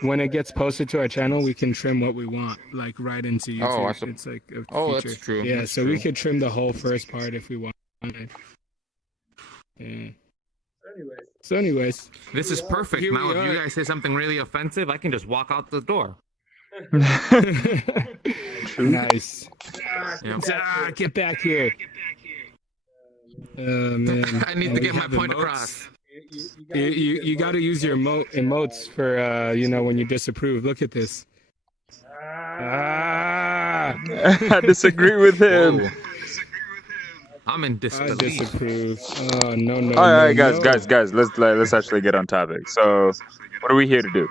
when it gets posted to our channel, we can trim what we want, like right into Oh, YouTube. It's like a oh, feature. that's true. Yeah, That's so true. we could trim the whole first part if we wanted. Yeah. So, anyways, This is perfect. here Now, we if you are. guys say something really offensive, I can just walk out the door. True. Nice. Yeah. Get back here. Man. I need And to we get my have point emotes. across. You got to use your emotes for when you disapprove. Look at this. I disagree with him. Whoa. I'm in I disbelief. disapprove. Oh no. All right, guys. Let's actually get on topic. So, what are we here to do?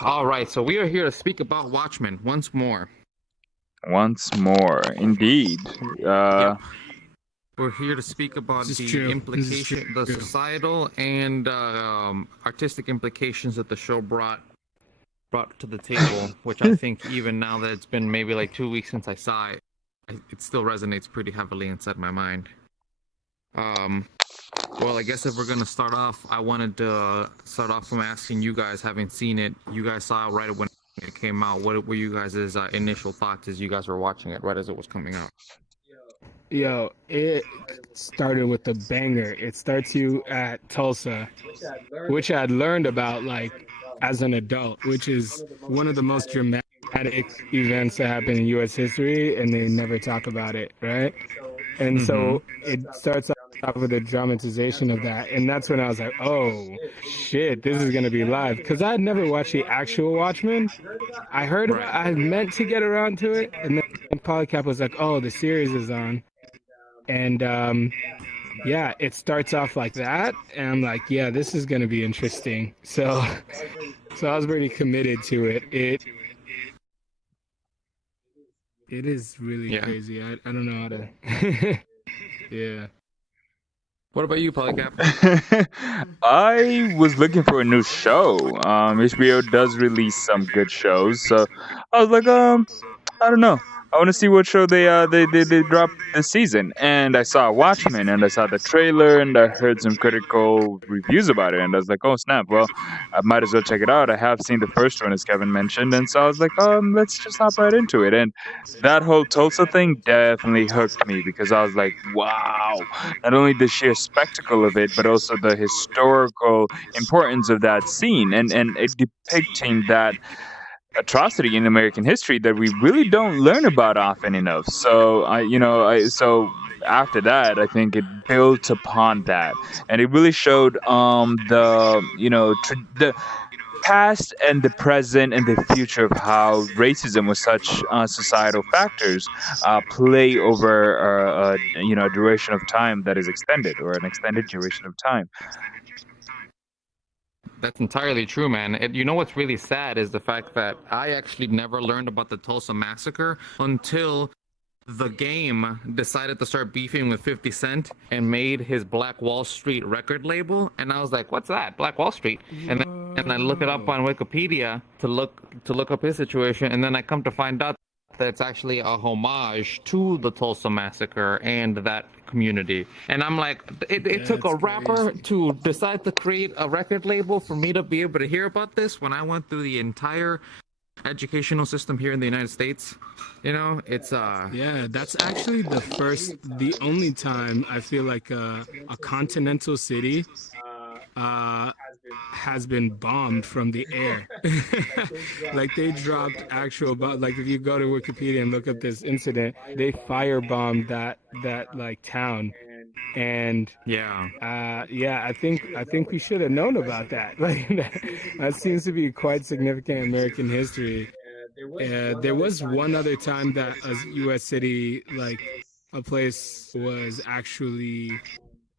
All right, so we are here to speak about Watchmen once more. Once more, indeed. Yep. We're here to speak about This is the true. implication, the This is true. societal and artistic implications that the show brought to the table, which I think even now that it's been maybe like 2 weeks since I saw it, it still resonates pretty heavily inside my mind. Well, I guess if we're gonna start off, I wanted to start off from asking you guys, having seen it, you guys saw it right when it came out. What were you guys' initial thoughts as you guys were watching it right as it was coming out? Yo, it started with a banger. It starts you at Tulsa, which I had learned about like as an adult, which is one of the most dramatic events that happen in U.S. history, and they never talk about it, right? And so it starts off with a dramatization of that, and that's when I was like, oh shit, this is gonna be live, because I had never watched the actual Watchmen. I heard about, I meant to get around to it, and then Polycap was like, oh, the series is on. And yeah, it starts off like that, and I'm like, yeah, this is gonna be interesting. So I was pretty committed to it. It is really crazy. I don't know how to. Yeah. What about you, Polycap? I was looking for a new show. HBO does release some good shows, so I was like, I don't know. I want to see what show they dropped this season. And I saw Watchmen, and I saw the trailer, and I heard some critical reviews about it, and I was like, oh snap! Well, I might as well check it out. I have seen the first one, as Kevin mentioned, and so I was like, let's just hop right into it. And that whole Tulsa thing definitely hooked me, because I was like, wow! Not only the sheer spectacle of it, but also the historical importance of that scene, and it depicting that atrocity in American history that we really don't learn about often enough. So so after that, I think it built upon that, and it really showed the past and the present and the future of how racism was such societal factors play over a duration of time that is extended, or an extended duration of time. That's entirely true, man. You know what's really sad is the fact that I actually never learned about the Tulsa Massacre until the game decided to start beefing with 50 Cent and made his Black Wall Street record label, and I was like, what's that? Black Wall Street? And I look it up on Wikipedia to look up his situation, and then I come to find out that it's actually a homage to the Tulsa Massacre and that community. And I'm like, it took a rapper to decide to create a record label for me to be able to hear about this when I went through the entire educational system here in the United States. You know, it's yeah, that's actually the only time I feel like a continental city has been bombed from the air. Like they dropped actual like if you go to Wikipedia and look up this incident, they firebombed that like town. And I think we should have known about that. Like that seems to be quite significant in American history. There was one other time that a U.S. city, like a place, was actually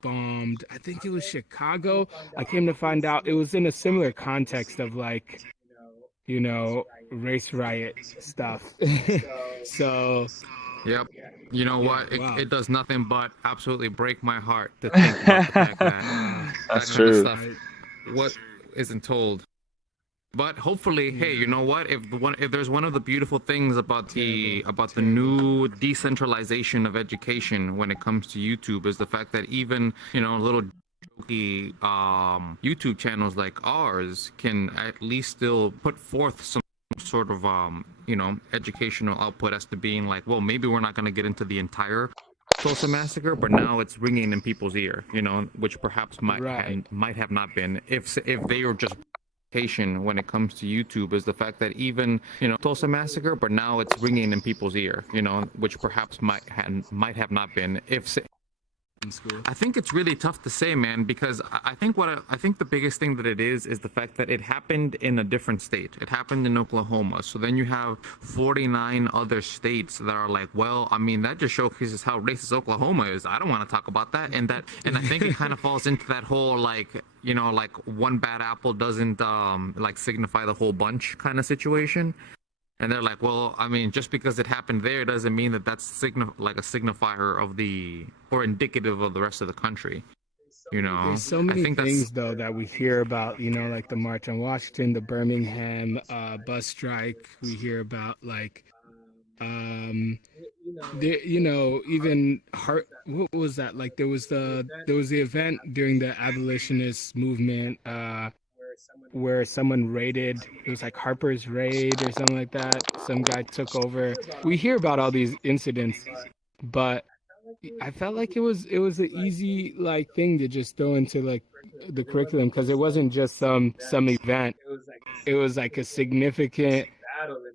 bombed. I think it was Chicago. I came to find out it was in a similar context of like, race riot stuff. So. Yep. You know what? It does nothing but absolutely break my heart to think about the fact that That's that kind true. of stuff, what isn't told. But hopefully, hey, you know what? If there's one of the beautiful things about the new decentralization of education when it comes to YouTube, is the fact that even little YouTube channels like ours can at least still put forth some sort of educational output as to being like, well, maybe we're not going to get into the entire Tulsa massacre, but now it's ringing in people's ear, which perhaps might have not been if they were just when it comes to YouTube, is the fact that even Tulsa massacre, but now it's ringing in people's ear, which perhaps might have not been if. I think it's really tough to say, man, because I think the biggest thing that it is the fact that it happened in a different state. It happened in Oklahoma. So then you have 49 other states that are like, well, I mean, that just showcases how racist Oklahoma is. I don't want to talk about that. And I think it kind of falls into that whole like one bad apple doesn't signify the whole bunch kind of situation. And they're like, well, I mean, just because it happened there doesn't mean that that's a signifier of or indicative of the rest of the country. There's so many things though that we hear about, like the March on Washington, the Birmingham bus strike. We hear about even what was that? Like there was the event during the abolitionist movement, where someone raided, it was like Harper's raid or something like that. Some guy took over. We hear about all these incidents, but I felt like it was an easy thing to just throw into the curriculum, because it wasn't just some event. It was like a significant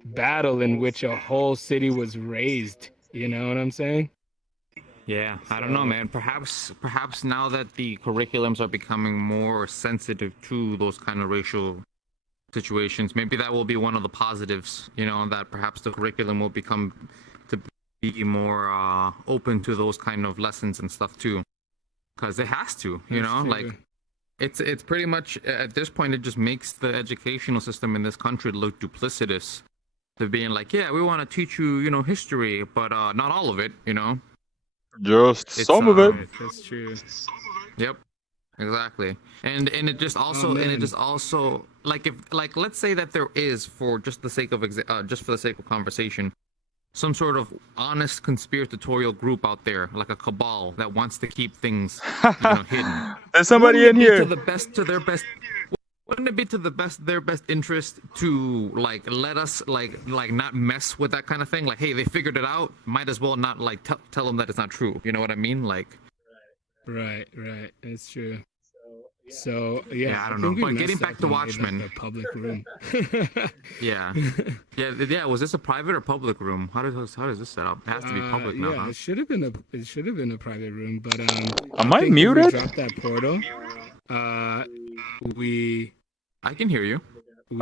battle in which a whole city was razed. You know what I'm saying? Yeah, I don't know, man. Perhaps now that the curriculums are becoming more sensitive to those kind of racial situations, maybe that will be one of the positives, that perhaps the curriculum will become to be more open to those kind of lessons and stuff too. Because it has to, it's pretty much, at this point, it just makes the educational system in this country look duplicitous. To being like, yeah, we want to teach you, history, but not all of it, Just some of it. That's true. Yep, exactly. And it just also let's say that there is, for just the sake of conversation, some sort of honest conspiratorial group out there, like a cabal that wants to keep things hidden. There's somebody in here. Wouldn't it be to their best interest to let us not mess with that kind of thing? Like, hey, they figured it out. Might as well not tell them that it's not true. You know what I mean? Right. It's true. So yeah, I don't know. But getting back to Watchmen, the public room. yeah. Was this a private or public room? How does this set up? It has to be public now. Yeah, huh? it should have been a private room, but Am I muted? We dropped that portal. I can hear you. We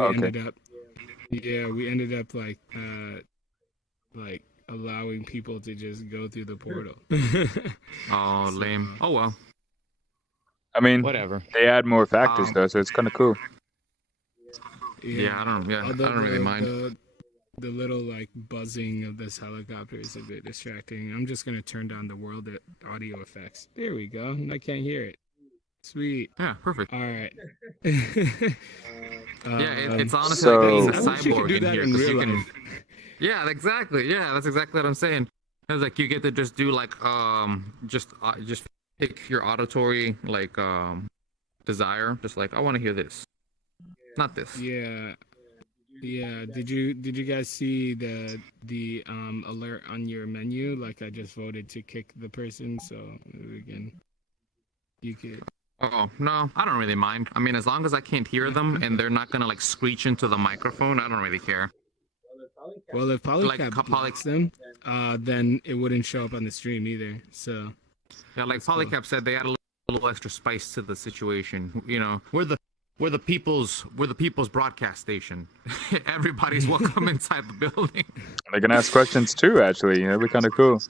ended up allowing people to just go through the portal. Oh, lame. Oh well. I mean, whatever. They add more factors though, so it's kind of cool. I don't really mind. The little buzzing of this helicopter is a bit distracting. I'm just gonna turn down the world audio effects. There we go. I can't hear it. Sweet. Yeah, perfect. All right. It's honestly so, like a cyborg in here. You can... Yeah, exactly. Yeah, that's exactly what I'm saying. It's like you get to just do just pick your auditory desire. Just I want to hear this, not this. Yeah. Did you guys see the alert on your menu? I just voted to kick the person, so you could. Oh, no, I don't really mind. I mean, as long as I can't hear them and they're not gonna screech into the microphone, I don't really care. Well, if Polycap blocks them, then it wouldn't show up on the stream either. So yeah, like Polycap said, they add a little extra spice to the situation. We're the people's broadcast station. Everybody's welcome inside the building. They can ask questions too. Actually, that'd be kind of cool.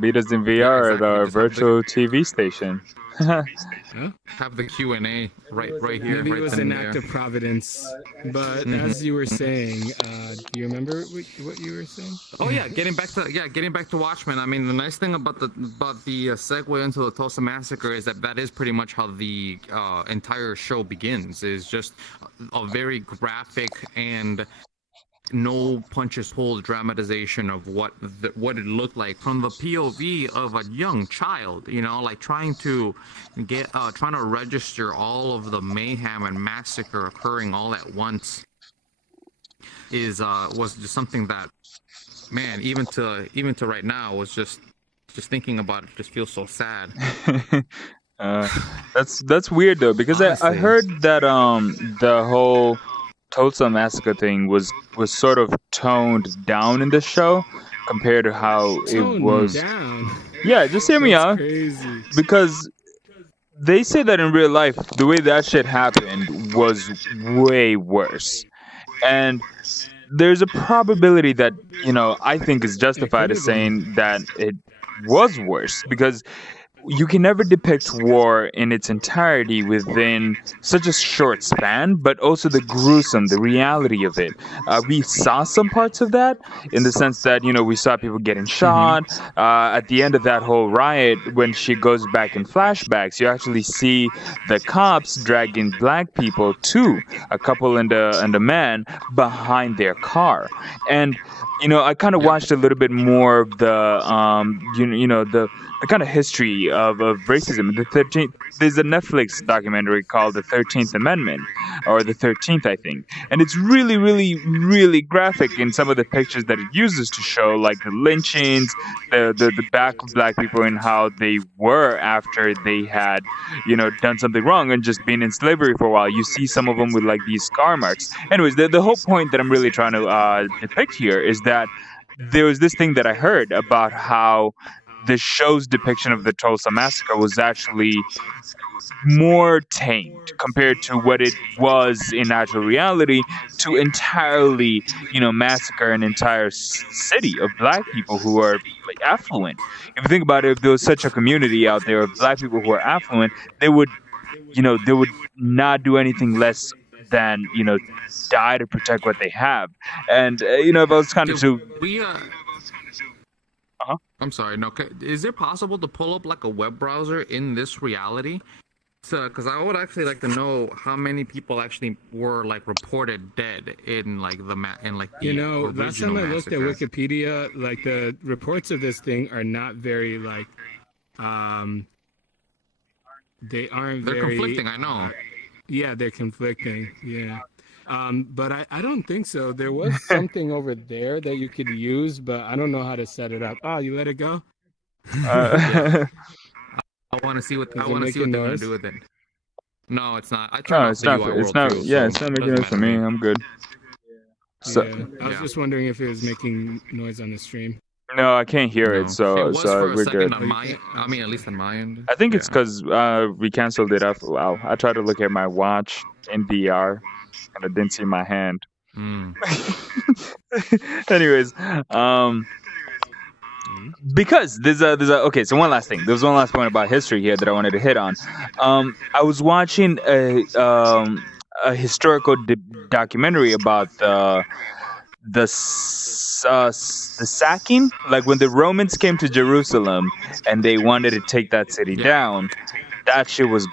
Beat us in VR at our virtual TV station. Have the Q&A right here. Maybe right it was an act of providence. But as you were saying, do you remember what you were saying? Oh yeah, getting back to Watchmen. I mean, the nice thing about the segue into the Tulsa massacre is that is pretty much how the entire show begins. Is just a very graphic and no punches pulled dramatization of what it looked like from the POV of a young child. You know, like trying to register all of the mayhem and massacre occurring all at once is was just something that, man, even to right now, was just thinking about it just feels so sad. uh, that's weird though, because I Honestly. heard that the whole Tulsa massacre thing was sort of toned down in the show compared to how it Toned was. down. Yeah, just hear me That's out, crazy. because they say that in real life the way that shit happened was way worse, and there's a probability that, I think is It justified could as have been. saying that it was worse, because you can never depict war in its entirety within such a short span, but also the reality of it. We saw some parts of that, in the sense that, we saw people getting Mm-hmm. shot. At the end of that whole riot, when she goes back in flashbacks, you actually see the cops dragging black people to a couple and a man behind their car. And I kind of Yeah. watched a little bit more of the kind of history of racism. There's a Netflix documentary called The 13th Amendment, or The 13th, I think. And it's really, really, really graphic in some of the pictures that it uses to show, like the lynchings, the back of black people, and how they were after they had, done something wrong and just been in slavery for a while. You see some of them with like these scar marks. Anyways, the whole point that I'm really trying to depict here is that there was this thing that I heard about how the show's depiction of the Tulsa massacre was actually more tamed compared to what it was in actual reality, to entirely, massacre an entire city of black people who are like affluent. If you think about it, if there was such a community out there of black people who are affluent, they would, they would not do anything less than, die to protect what they have. And if I was kind of Did to, we uh I'm sorry. No, is it possible to pull up like a web browser in this reality? So, because I would actually like to know how many people actually were like reported dead in like You the know, last original time I looked at massacre. Wikipedia, like the reports of this thing are not very um, they aren't They're very, conflicting, I know. yeah, they're conflicting. Yeah. But I don't think so. There was something over there that you could use, but I don't know how to set it up. Oh, you let it go? Yeah, huh. I want to see what Is it making they're gonna do noise? with it. No, it's not. I turned No, off it's the not. UI It's world not. too, Yeah, so it's not it making doesn't noise for matter to me. me. I'm good. So Yeah. I was Yeah. just wondering if it was making noise on the stream. no, I can't hear it. No, it So was for a we're second good. Oh, on you my. can't? I mean, at least on my end. I think it's Yeah. because we canceled it after a while. I tried to look at my watch in VR, and I didn't see my hand. Mm. Anyways, Mhm. because there's a okay. So one last thing. There was one last point about history here that I wanted to hit on. I was watching a historical documentary about the sacking, like when the Romans came to Jerusalem and they wanted to take that city Yeah. down. That shit was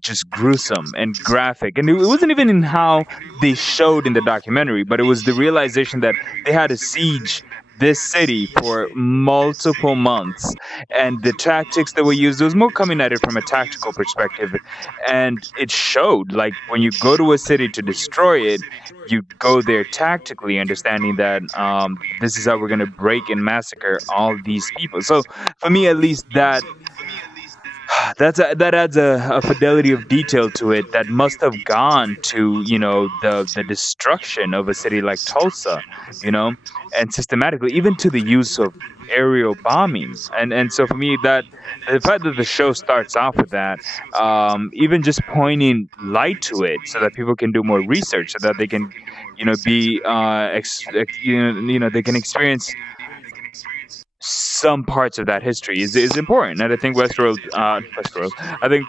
just gruesome and graphic, and it wasn't even in how they showed in the documentary, but it was the realization that they had to siege this city for multiple months, and the tactics that were used, it was more coming at it from a tactical perspective, and it showed, like, when you go to a city to destroy it, you go there tactically, understanding that this is how we're going to break and massacre all these people. So for me, at least, that adds a fidelity of detail to it that must have gone to, the destruction of a city like Tulsa, and systematically, even to the use of aerial bombings. And so for me, that the fact that the show starts off with that, even just pointing light to it so that people can do more research, so that they can, be they can experience some parts of that history is important. And I think Westworld, I think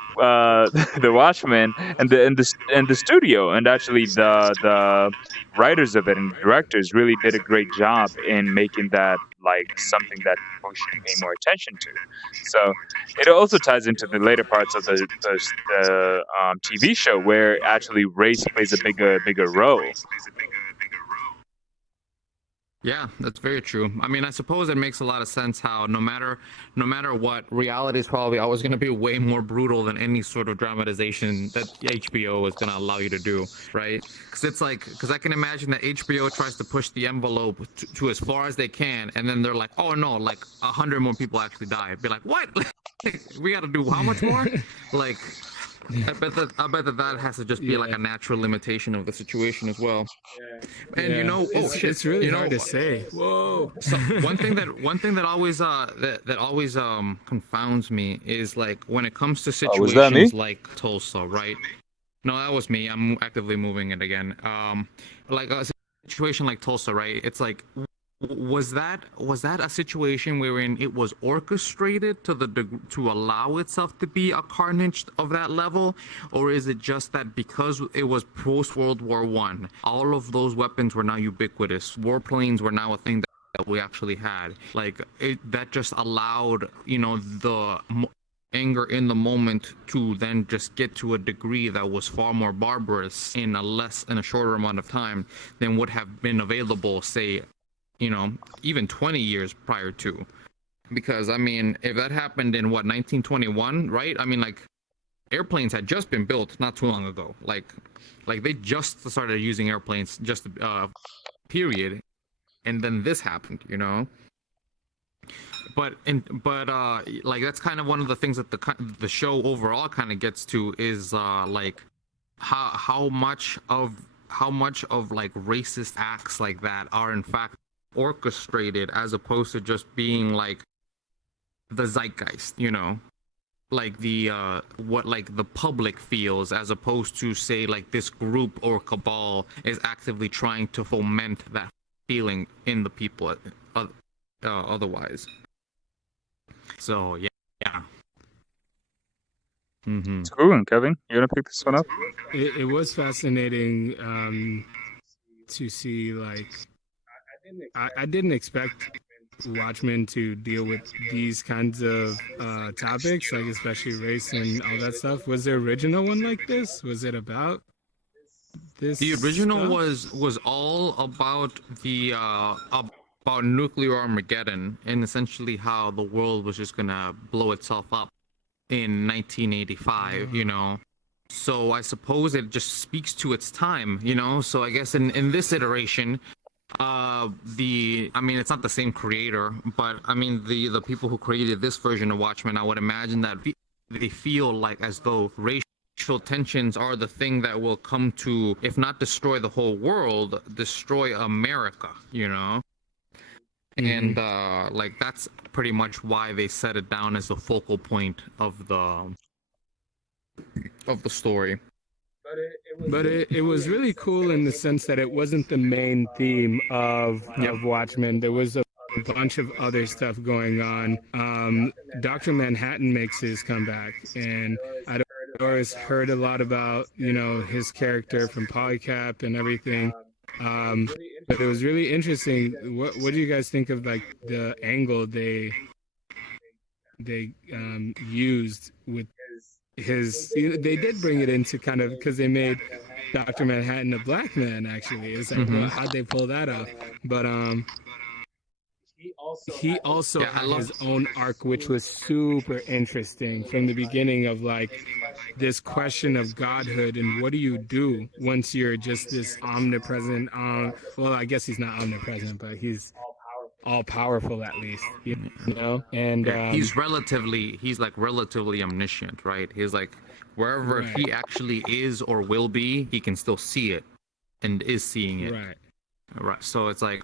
the Watchmen and the studio, and actually the writers of it and directors really did a great job in making that like something that people should pay more attention to. So it also ties into the later parts of the TV show, where actually race plays a bigger role. Yeah, that's very true. I mean, I suppose it makes a lot of sense how no matter what, reality is probably always going to be way more brutal than any sort of dramatization that HBO is going to allow you to do, right? Because it's like, because I can imagine that HBO tries to push the envelope to as far as they can, and then they're like, oh no, like 100 more people actually die. Be like, what? We got to do how much more? Like, I bet that has to just be like Yeah. a natural limitation of the situation as well. And Yeah. oh shit, It's really you know, hard to say. Whoa. so one thing that always that always confounds me is like when it comes to Oh, was that me? situations like Tulsa, right? No, that was me. I'm actively moving it again. Like a situation like Tulsa, right? It's like, was that a situation wherein it was orchestrated to allow itself to be a carnage of that level, or is it just that because it was post World War One, all of those weapons were now ubiquitous, warplanes were now a thing that we actually had, like that just allowed the anger in the moment to then just get to a degree that was far more barbarous in a shorter amount of time than would have been available, say, even 20 years prior to. Because I mean, if that happened in what, 1921, right? I mean, like, airplanes had just been built not too long ago. Like they just started using airplanes, just period, and then this happened, but like that's kind of one of the things that the show overall kind of gets to is like how much of like racist acts like that are in fact orchestrated, as opposed to just being like the zeitgeist, like the what like the public feels, as opposed to, say, like this group or cabal is actively trying to foment that feeling in the people otherwise. So yeah. It's a good one, Kevin. You gonna pick this one up? It was fascinating to see, like, I didn't expect Watchmen to deal with these kinds of topics, like especially race and all that stuff. Was the original one like this? Was it about this The original stuff? was all about the about nuclear Armageddon, and essentially how the world was just gonna blow itself up in 1985. So I suppose it just speaks to its time. So I guess in this iteration, I mean, it's not the same creator, but I mean the people who created this version of Watchmen, I would imagine that they feel like as though racial tensions are the thing that will come to, if not destroy the whole world, destroy America. And like that's pretty much why they set it down as the focal point of the story. But it was really cool in the sense that it wasn't the main theme of Watchmen. There was a bunch of other stuff going on. Dr. Manhattan makes his comeback, and I'd always heard a lot about, his character from Polycap and everything. But it was really interesting. What do you guys think of, like, the angle they used with his? They did bring it into kind of, because they made Dr. Manhattan a black man. Actually, it's like, well, how'd they pull that off? But he also had his own arc, which was super interesting from the beginning, of like this question of godhood and what do you do once you're just this omnipresent. Well, I guess he's not omnipresent, but he's all powerful, at least, and he's like relatively omniscient, right? He's like, wherever Right. he actually is or will be, he can still see it and is seeing it. Right. So it's like,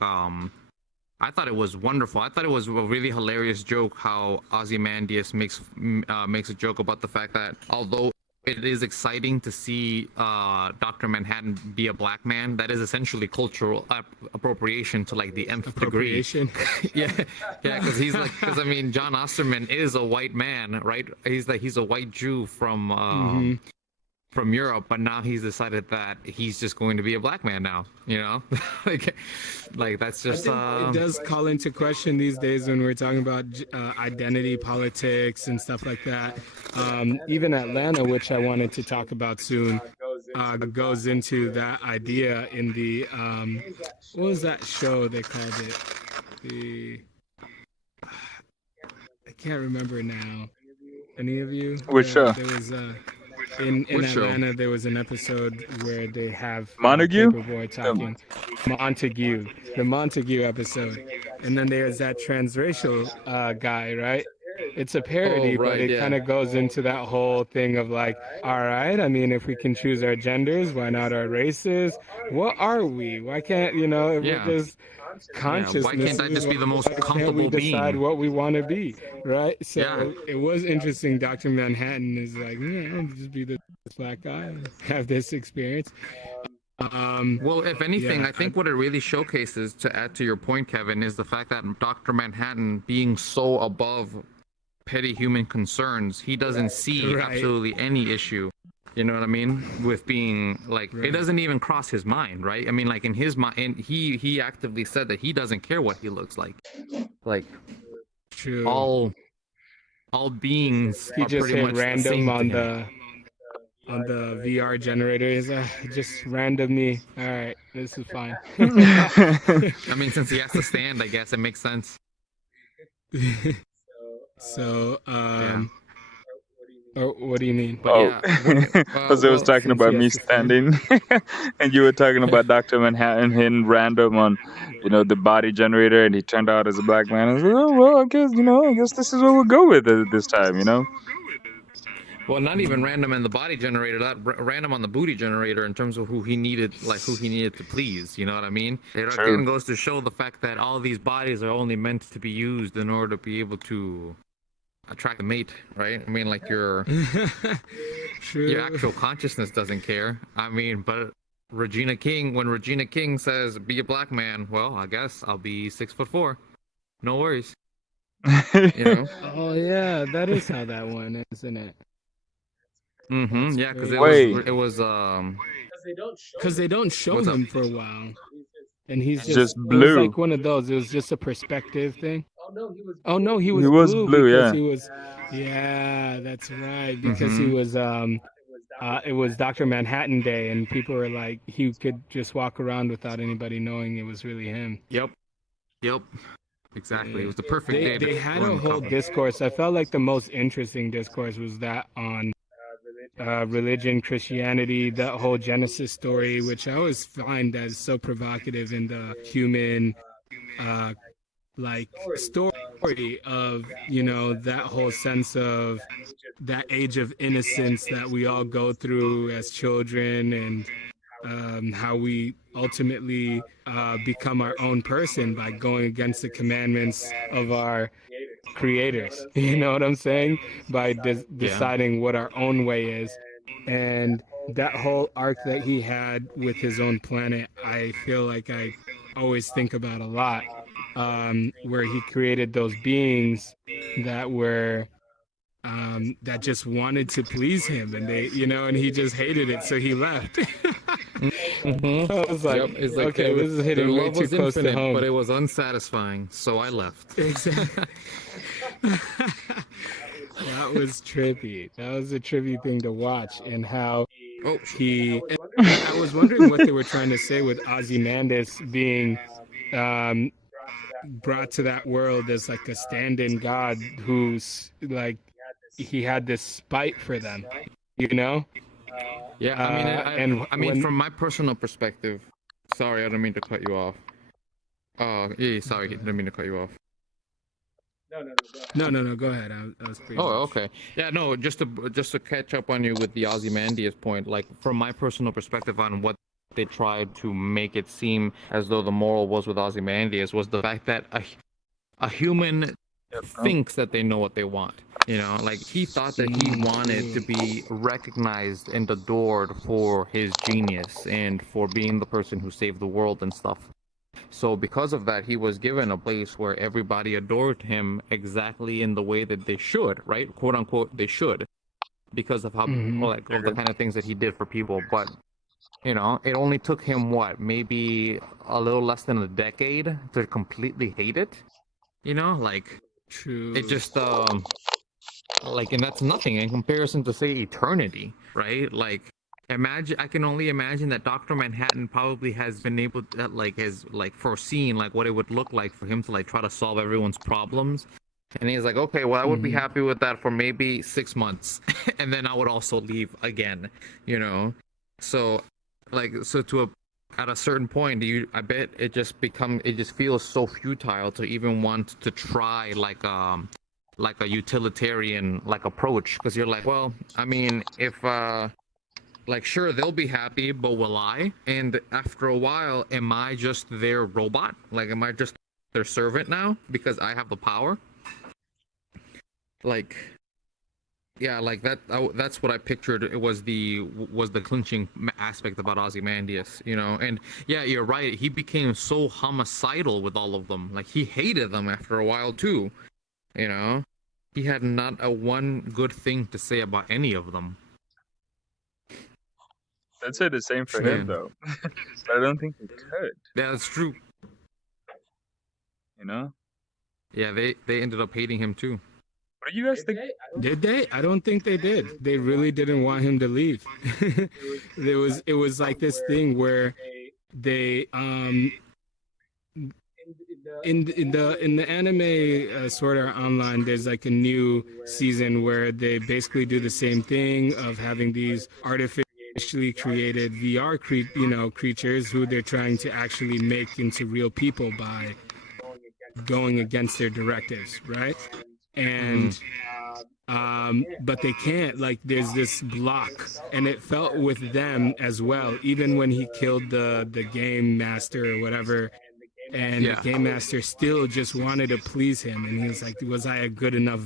I thought it was wonderful. I thought it was a really hilarious joke how Ozymandias makes a joke about the fact that although it is exciting to see Dr. Manhattan be a black man, that is essentially cultural appropriation to like the nth degree. yeah, because I mean, John Osterman is a white man, right? He's a white Jew from Europe, but now he's decided that he's just going to be a black man now. like that's just. It does call into question these days when we're talking about identity politics and stuff like that. Even Atlanta, which I wanted to talk about soon, goes into that idea in the what was that show they called it? The I can't remember now. Any of you? Which show? There was in Which show? Atlanta there was an episode where they have Montague? Paperboy talking Montague, the Montague episode, and then there's that transracial guy, right? It's a parody, Oh, right, but it yeah. kind of goes into that whole thing of like, all right, I mean, if we can choose our genders, why not our races? What are we? Why can't, you know, if Yeah. we're just consciousness? Why can't that just be the most why can't comfortable we decide being? what we want to be, right? So Yeah. it was interesting. Dr. Manhattan is like, yeah, I'll just be this black guy and have this experience. Well, if anything, yeah, I think what it really showcases, to add to your point, Kevin, is the fact that Dr. Manhattan, being so above petty human concerns, he doesn't see Right. absolutely any issue. You know what I mean? With being like, Right. it doesn't even cross his mind, right? I mean, like in his mind, and he actively said that he doesn't care what he looks like. Like True. all beings He are just pretty hit much the random same on to him. the VR generator. He's just random me. All right, this is fine. I mean, since he has to stand, I guess it makes sense. So, Yeah. oh, what do you mean? But Oh, yeah, because I was talking since about he me has to stand. standing, and you were talking about Dr. Manhattan hitting random on, the body generator, and he turned out as a black man. I was like, oh well, I guess this is what we'll go with this time, well, not even random in the body generator, that random on the booty generator in terms of who he needed to please. You know what I mean? It True. again goes to show the fact that all these bodies are only meant to be used in order to be able to attract a mate, right? I mean, like your True. actual consciousness doesn't care. I mean, but when Regina King says, "Be a black man," well, I guess I'll be 6'4". No worries. You know? Oh yeah, that is how that went, isn't it? Mm-hmm. Yeah, because Wait. it was Because they don't show What's up? him for a while, and he's Just just it was blue. like one of those. It was just a perspective thing. Oh no, he was He was blue blue, because yeah. he was. Yeah, that's right. Because he Mhm. was it was Dr. Manhattan Day, and people were like, he could just walk around without anybody knowing it was really him. Yep. Exactly. It was the perfect day. They to had go a and whole cover. discourse. I felt like the most interesting discourse was that on religion, Christianity, that whole Genesis story, which I always find as so provocative in the human like story of, that whole sense of that age of innocence that we all go through as children, and how we ultimately become our own person by going against the commandments of our creators. You know what I'm saying? By deciding what our own way is. And that whole arc that he had with his own planet, I feel like I always think about a lot, where he created those beings that were that just wanted to please him, and and he just hated it, so he left. Mm-hmm. I was like, Yep. It's like okay, this is their hitting way love too was close to infinite, home. but it was unsatisfying, so I left. Exactly. That was trippy. That was a trippy thing to watch, and how Oh, I was wondering what they were trying to say with Ozymandias being brought to that world as like a stand-in god who's like, he had this spite for them, yeah. I mean, and I mean, when- from my personal perspective. Sorry, I don't mean to cut you off. Oh, yeah. Sorry, I didn't mean to cut you off. No, go ahead. I was pretty Oh, okay. Yeah, no, just to catch up on you with the Ozymandias point, like from my personal perspective on what they tried to make it seem as though the moral was with Ozymandias was the fact that a human thinks that they know what they want. Like he thought that he wanted to be recognized and adored for his genius and for being the person who saved the world and stuff. So because of that, he was given a place where everybody adored him exactly in the way that they should, right? "Quote unquote," they should, because of how like of the kind of things that he did for people. But it only took him maybe a little less than a decade to completely hate it. Like true. it just and that's nothing in comparison to say eternity, right? Like Imagine, I can only imagine that Dr. Manhattan probably has been able to, has foreseen like what it would look like for him to like try to solve everyone's problems. And he's like, okay, well, I would be Mm-hmm. happy with that for maybe 6 months, and then I would also leave again, you know. So, so at a certain point, I bet it just feels so futile to even want to try like a utilitarian like approach, because you're like, well, I mean, if like, sure, they'll be happy, but will I? And after a while, am I just their robot? Like, am I just their servant now because I have the power? Like, yeah, like that. That's what I pictured. It was the clinching aspect about Ozymandias, you know. And yeah, you're right. He became so homicidal with all of them. Like, he hated them after a while too, you know. He had not a one good thing to say about any of them. I'd say the same for him Man. though, but I don't think he could. Yeah, that's true. You know? Yeah, they ended up hating him too. What do you guys think? Did they? I don't think they did. They really didn't want him to leave. It was like this thing where they in the anime Sword Art Online, there's like a new season where they basically do the same thing of having these artificially created VR creatures who they're trying to actually make into real people by going against their directives, right? And but they can't, like, there's this block, and it felt with them as well, even when he killed the game master or whatever, and the game master still just wanted to please him, and he was like, was I a good enough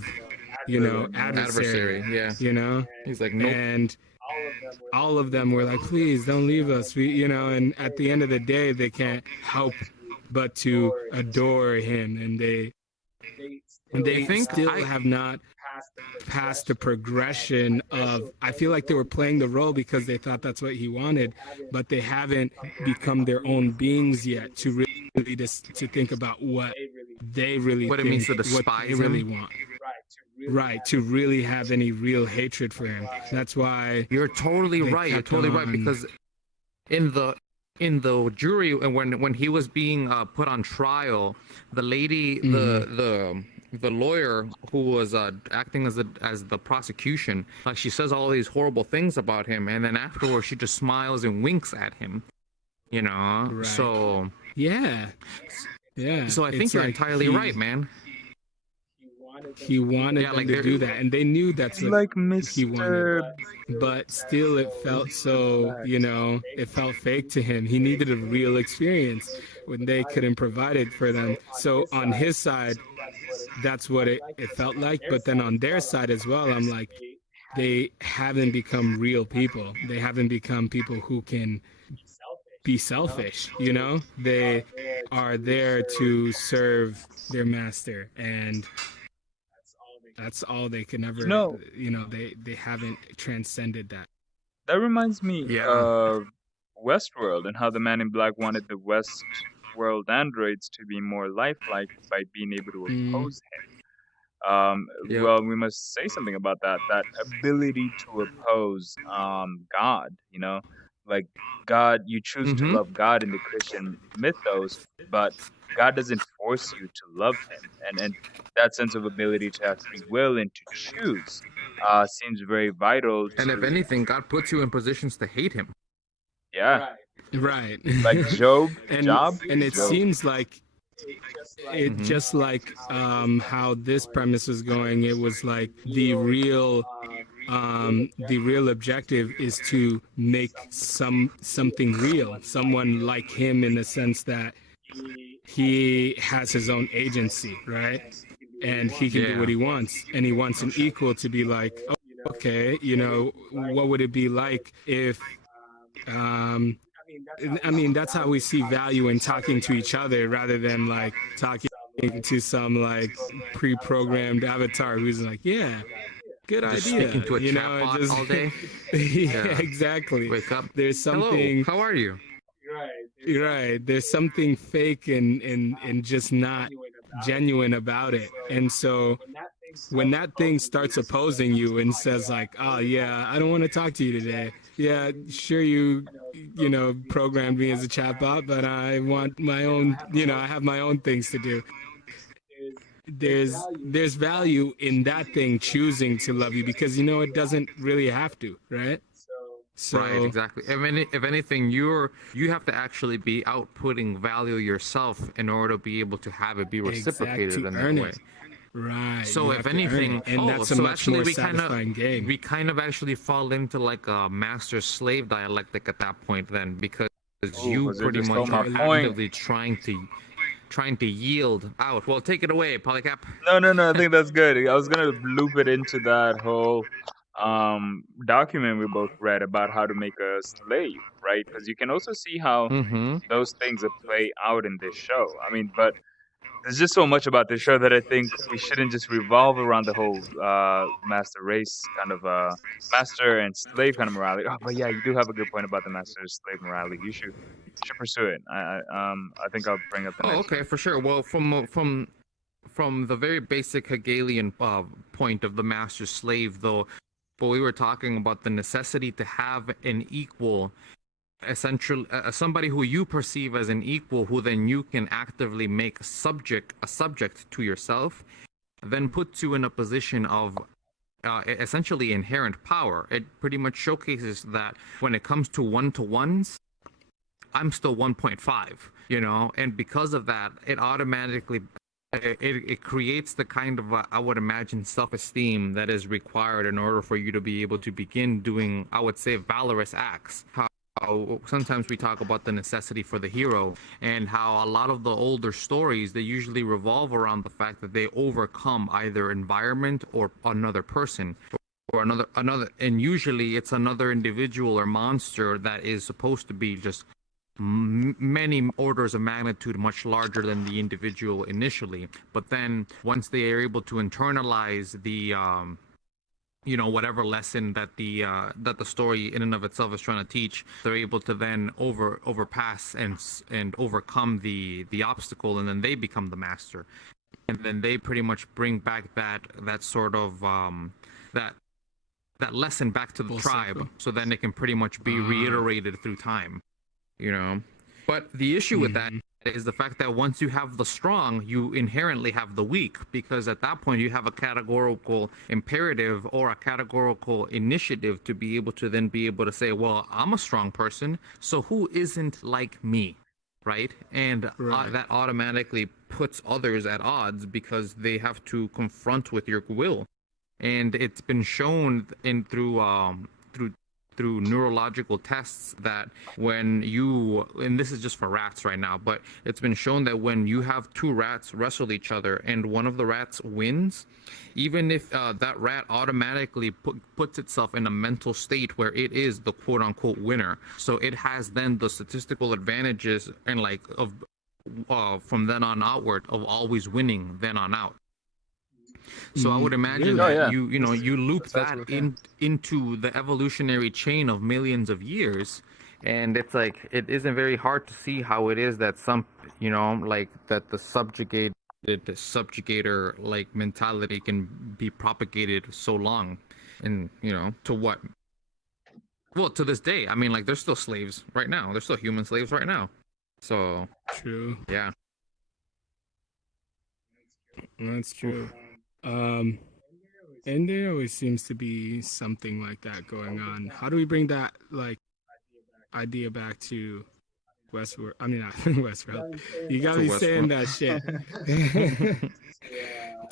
adversary? Yeah, you know. he's like, nope. And all of them were like, please don't leave us, and at the end of the day they can't help but to adore him, and they still have not passed the progression of, I feel like they were playing the role because they thought that's what he wanted, but they haven't become their own beings yet to really to think about what they really what think, it means to what despise they really him. want. Right, to really have any real hatred for him. That's why You're totally right. You're totally right, because in the jury, and when he was being put on trial, the lady, the lawyer who was acting as the prosecution, like, she says all these horrible things about him, and then afterwards she just smiles and winks at him, you know. Right. So yeah. So I think you're entirely right, man. He wanted them to do that, and they knew that's what like he wanted, but still it felt so, it felt fake to him. He needed a real experience when they couldn't provide it for them. So on his side, that's what it felt like, but then on their side as well, I'm like, they haven't become real people. They haven't become people who can be selfish, They are there to serve their master, and that's all they can ever, they haven't transcended that. That reminds me of Westworld and how the Man in Black wanted the Westworld androids to be more lifelike by being able to oppose him. Well, we must say something about that ability to oppose God, like God, you choose to love God in the Christian mythos, but God doesn't force you to love him, and that sense of ability to have free will and to choose seems very vital. And if anything, God puts you in positions to hate him. Yeah, right. Like Job, and it seems like it just like how this premise was going. It was like the real objective is to make something real, someone like him, in the sense that he has his own agency, right? And he can do what he wants, and he wants an equal to be like, oh, okay, what would it be like if I mean, that's how we see value in talking to each other rather than like talking to some like pre-programmed avatar who's like, yeah, good just idea. Speaking to a chatbot all day. Yeah, exactly. Wake up. There's something. Hello, how are you? Right. There's something fake and just not genuine about it. And so when that thing starts opposing you and says like, oh yeah, I don't want to talk to you today, yeah, sure programmed me as a chatbot, but I want my own, I have my own things to do. There's value in that thing choosing to love you because it doesn't really have to, right? Right, So exactly. If anything, you have to actually be outputting value yourself in order to be able to have it be exact reciprocated to in that earn way. it. Right. So You if have to earn anything, it. And that's a so much actually more satisfying game. we kind of actually fall into like a master slave dialectic at that point then, because Oh, you Jose pretty just stole much my are Entirely. point. actively trying to yield out. Well, take it away, Polycap. No, no, no. I think that's good. I was gonna loop it into that whole document we both read about how to make a slave, right? Because you can also see how Mm-hmm. those things play out in this show. I mean, but there's just so much about this show that I think we shouldn't just revolve around the whole master race kind of master and slave kind of morality. Oh, but yeah, you do have a good point about the master slave morality. You should pursue it. I think I'll bring up the Oh, next okay, one. for sure. Well, from the very basic Hegelian point of the master slave, though, but we were talking about the necessity to have an equal, essential, somebody who you perceive as an equal, who then you can actively make a subject to yourself, then puts you in a position of essentially inherent power. It pretty much showcases that when it comes to one-to-ones, I'm still 1.5, and because of that, it automatically it creates the kind of I would imagine self-esteem that is required in order for you to be able to begin doing, I would say, valorous acts. How sometimes we talk about the necessity for the hero, and how a lot of the older stories, they usually revolve around the fact that they overcome either environment or another person or another, and usually it's another individual or monster that is supposed to be just many orders of magnitude much larger than the individual initially. But then once they are able to internalize the whatever lesson that the story in and of itself is trying to teach, they're able to then overpass and overcome the obstacle, and then they become the master, and then they pretty much bring back that sort of that that lesson back to the Full tribe, circle. so then it can pretty much be reiterated through time. But the issue with that is the fact that once you have the strong, you inherently have the weak, because at that point you have a categorical imperative or a categorical initiative to be able to say, well, I'm a strong person, so who isn't like me, right? And Right. that automatically puts others at odds because they have to confront with your will. And it's been shown through neurological tests that when you, and this is just for rats right now, but it's been shown that when you have two rats wrestle each other and one of the rats wins, even if that rat automatically puts itself in a mental state where it is the quote unquote winner, so it has then the statistical advantages and like of from then on outward of always winning then on out. So I would imagine Really? Oh that yeah, you loop that's that absolutely fair. into the evolutionary chain of millions of years, and it's like it isn't very hard to see how it is that some, like that the subjugator like mentality can be propagated so long, and to what? Well, to this day, I mean, like there's still slaves right now. There's still human slaves right now. So True. yeah. That's true. Oof. Um, and there always seems to be something like that going on. How do we bring that like idea back to Westworld? I mean, not Westworld. You got To me saying Westworld. that shit.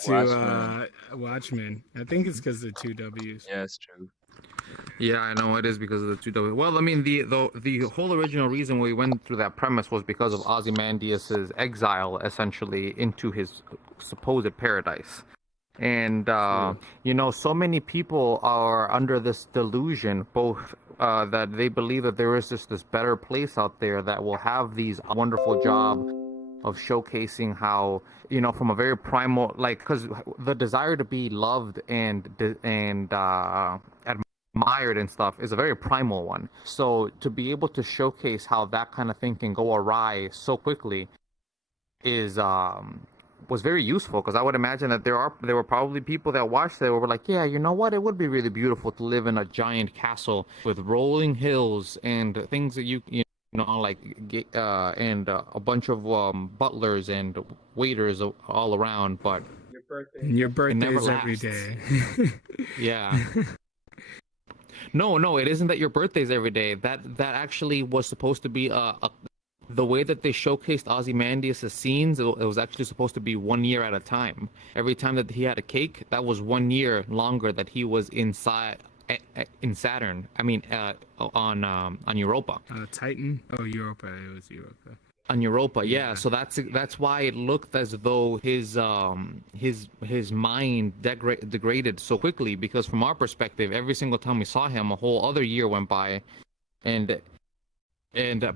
To Watchmen. Watchmen. I think it's because of the two W's. Yeah, it's true. Yeah, I know it is because of the two W. Well, I mean, the whole original reason we went through that premise was because of Ozymandias's exile, essentially, into his supposed paradise. And True. so many people are under this delusion, both that they believe that there is just this better place out there that will have these wonderful job of showcasing how, from a very primal, like, because the desire to be loved and admired and stuff is a very primal one. So to be able to showcase how that kind of thing can go awry so quickly is was very useful because I would imagine that there were probably people that watched it were like, yeah, you know what, it would be really beautiful to live in a giant castle with rolling hills and things that you know like and a bunch of butlers and waiters all around, but Your it birthday never is every lasts. day. Yeah. No, no, it isn't that your birthday's every day. That actually was supposed to be the way that they showcased Ozymandias' scenes. It was actually supposed to be 1 year at a time. Every time that he had a cake, that was 1 year longer that he was inside in Saturn. I mean, on Europa. Titan? Oh, Europa. It was Europa. On Europa, yeah. Yeah. So that's why it looked as though his mind degraded so quickly, because from our perspective, every single time we saw him, a whole other year went by, and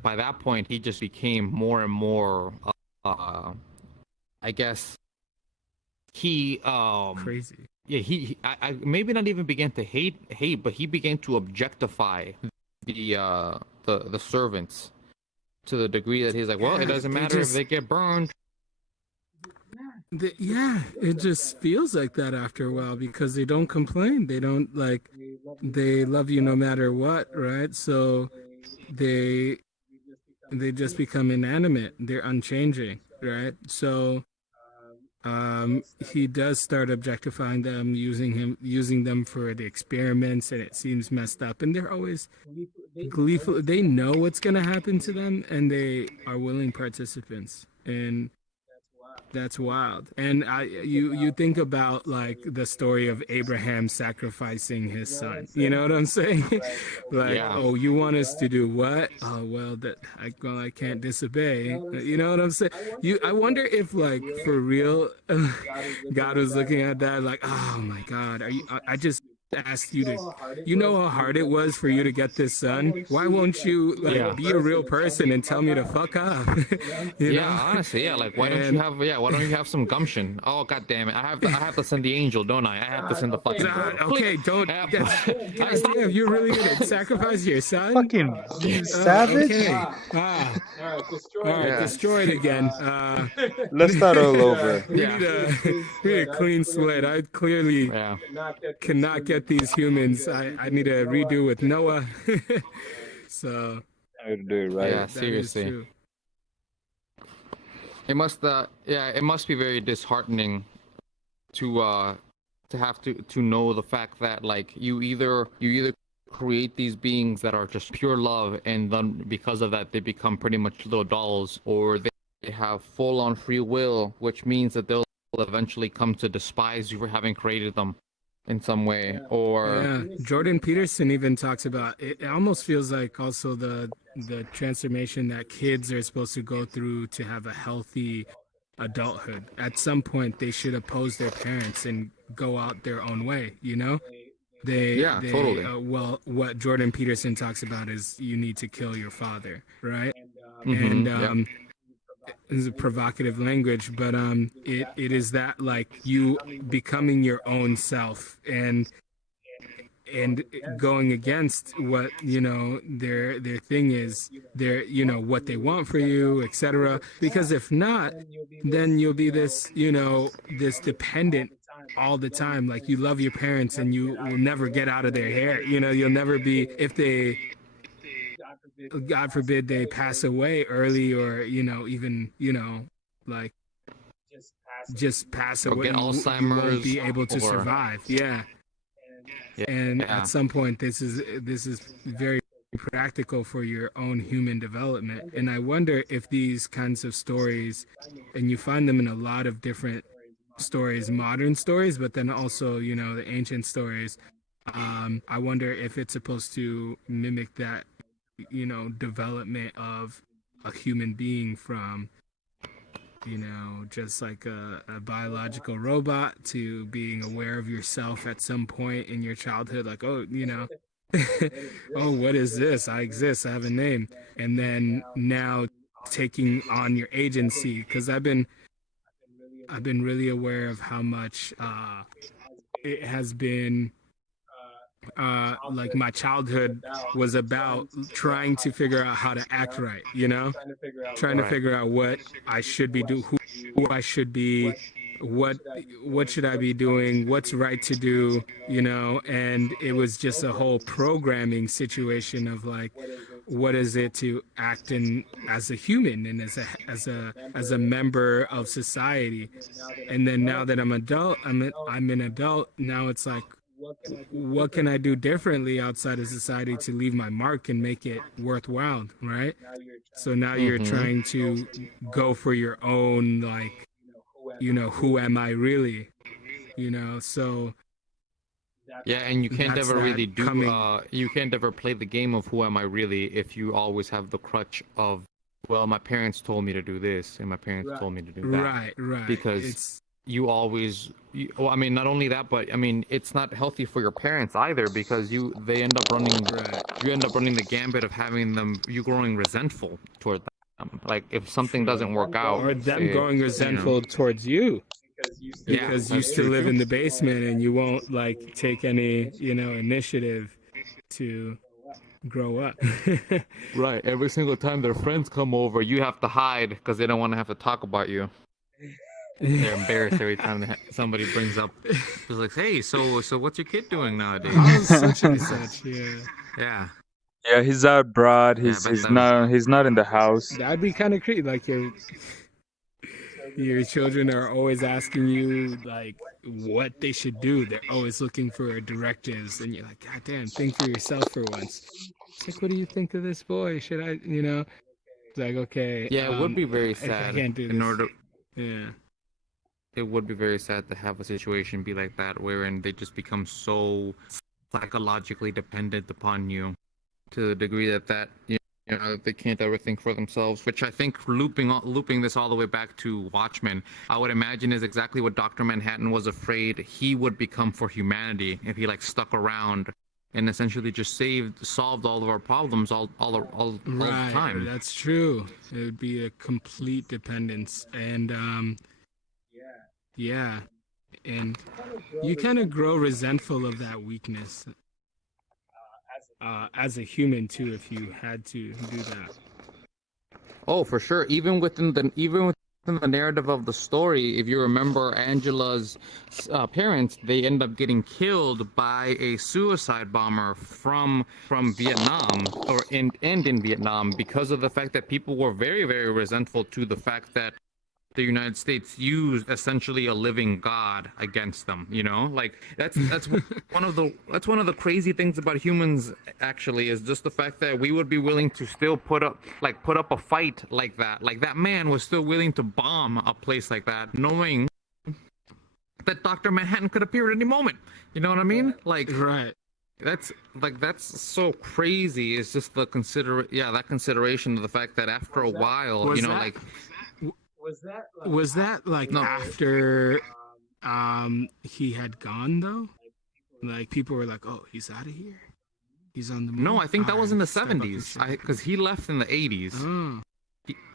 by that point, he just became more and more. I guess he Crazy. yeah, I maybe not even began to hate, but he began to objectify the servants to the degree that he's like, well, it Yeah, doesn't they matter if just they get burned. yeah, it just feels like that after a while because they don't complain. They don't like they love you no matter what, right? So they they just become inanimate. They're unchanging, right? So he does start objectifying them, using them for the experiments, and it seems messed up. And they're always gleeful. They know what's gonna happen to them, and they are willing participants. And that's wild. And you think about like the story of Abraham sacrificing his son. You know what I'm saying? Like, Yeah. oh, you want us to do what? Oh, well, I can't disobey. You know what I'm saying? I wonder if like for real, God was looking at that like, oh my God, I just asked you to, you know how hard it was for you to get this son. Why won't you like Yeah. be a real person and tell me to fuck off? You Yeah, know? honestly, yeah. Like, why don't And you have some gumption? Oh, god damn it! I have to send the angel, don't I? I have to send the fucking. okay, don't. Damn, you're really gonna sacrifice your son? Fucking savage. Okay. All right, Yeah. destroyed again. Let's start all over. We Yeah. need a clean slate. I clearly Yeah. cannot get these humans. I need a redo with Noah. So I gotta do it right. Yeah. that is Seriously. true. It must be very disheartening to have to know the fact that like you either create these beings that are just pure love, and then because of that they become pretty much little dolls, or they have full on free will, which means that they'll eventually come to despise you for having created them in some way, or Yeah, Jordan Peterson even talks about it. It almost feels like also the transformation that kids are supposed to go through to have a healthy adulthood. At some point, they should oppose their parents and go out their own way. You know, Yeah, totally. well, what Jordan Peterson talks about is you need to kill your father, right? Mhm, And is a provocative language, but it is that like you becoming your own self and going against what their thing is, their what they want for you, etc. Because if not, then you'll be this this dependent all the time. Like you love your parents and you will never get out of their hair. You'll never be, if they, God forbid, they pass away early, or even like just pass or away, get you won't Alzheimer's, be able to or survive. Yeah. And yeah. at some point, this is very practical for your own human development. And I wonder if these kinds of stories, and you find them in a lot of different stories, modern stories, but then also the ancient stories. I wonder if it's supposed to mimic that development of a human being from just like a biological robot to being aware of yourself at some point in your childhood, like, oh, oh, what is this? I exist, I have a name. And then now taking on your agency, because I've been really aware of how much it has been like my childhood was about trying to figure out how to act right, you know, trying to Right. figure out what I should be doing, who I should be, what what should I be doing, what's right to do, you know, and it was just a whole programming situation of like, what is it to act in as a human and as a member of society. And then now that I'm an adult now, it's like, what can I do differently outside of society to leave my mark and make it worthwhile, right? So now you're Mm-hmm. trying to go for your own, like, you know, who am I really? You know, so Yeah, and you can't that's ever that really do coming. you can't ever play the game of who am I really if you always have the crutch of, well, my parents told me to do this and my parents told me to do that. Right, right. Because It's you always well, I mean, not only that, but I mean, it's not healthy for your parents either because right. you end up running the gambit of having them you growing resentful toward them. Like if something True. doesn't work out, Or them it, growing you know, resentful towards you yeah, because you that's still true live too. in the basement and you won't like take any, you know, initiative to grow up. Right. Every single time their friends come over, you have to hide because they don't want to have to talk about you. They're embarrassed every time somebody brings up. It's like, hey, so what's your kid doing nowadays? Oh, such and such, yeah. Yeah, Yeah, he's out abroad. yeah, I bet He's that was. not in the house. That'd be kind of creepy. Like your children are always asking you like what they should do. They're always looking for directives, and you're like, God damn, think for yourself for once. It's like, what do you think of this boy? Should I, you know? It's like, okay, Yeah, it would be very I sad can't do in this. order. Yeah, It would be very sad to have a situation be like that, wherein they just become so psychologically dependent upon you to the degree that you know they can't ever think for themselves. Which I think looping this all the way back to Watchmen, I would imagine is exactly what Doctor Manhattan was afraid he would become for humanity if he like stuck around and essentially just solved all of our problems all the right. time. That's true. It would be a complete dependence, and yeah, and you kind of grow resentful of that weakness as a human too, if you had to do that. Oh, for sure. Even within the narrative of the story, if you remember Angela's parents, they end up getting killed by a suicide bomber from Vietnam and in Vietnam because of the fact that people were very resentful to the fact that the United States used essentially a living god against them, you know? Like that's one of the crazy things about humans actually is just the fact that we would be willing to still put up a fight like that. Like that man was still willing to bomb a place like that knowing that Dr. Manhattan could appear at any moment. You know what I mean? Like Right. that's so crazy. It's just that consideration of the fact that after a while, Was you know, that like was that like no. after he had gone though? Like people were like, "Oh, he's out of here. He's on the No, move." I think that All was in right, the step up and 70s. step. Because he left in the 80s, Oh,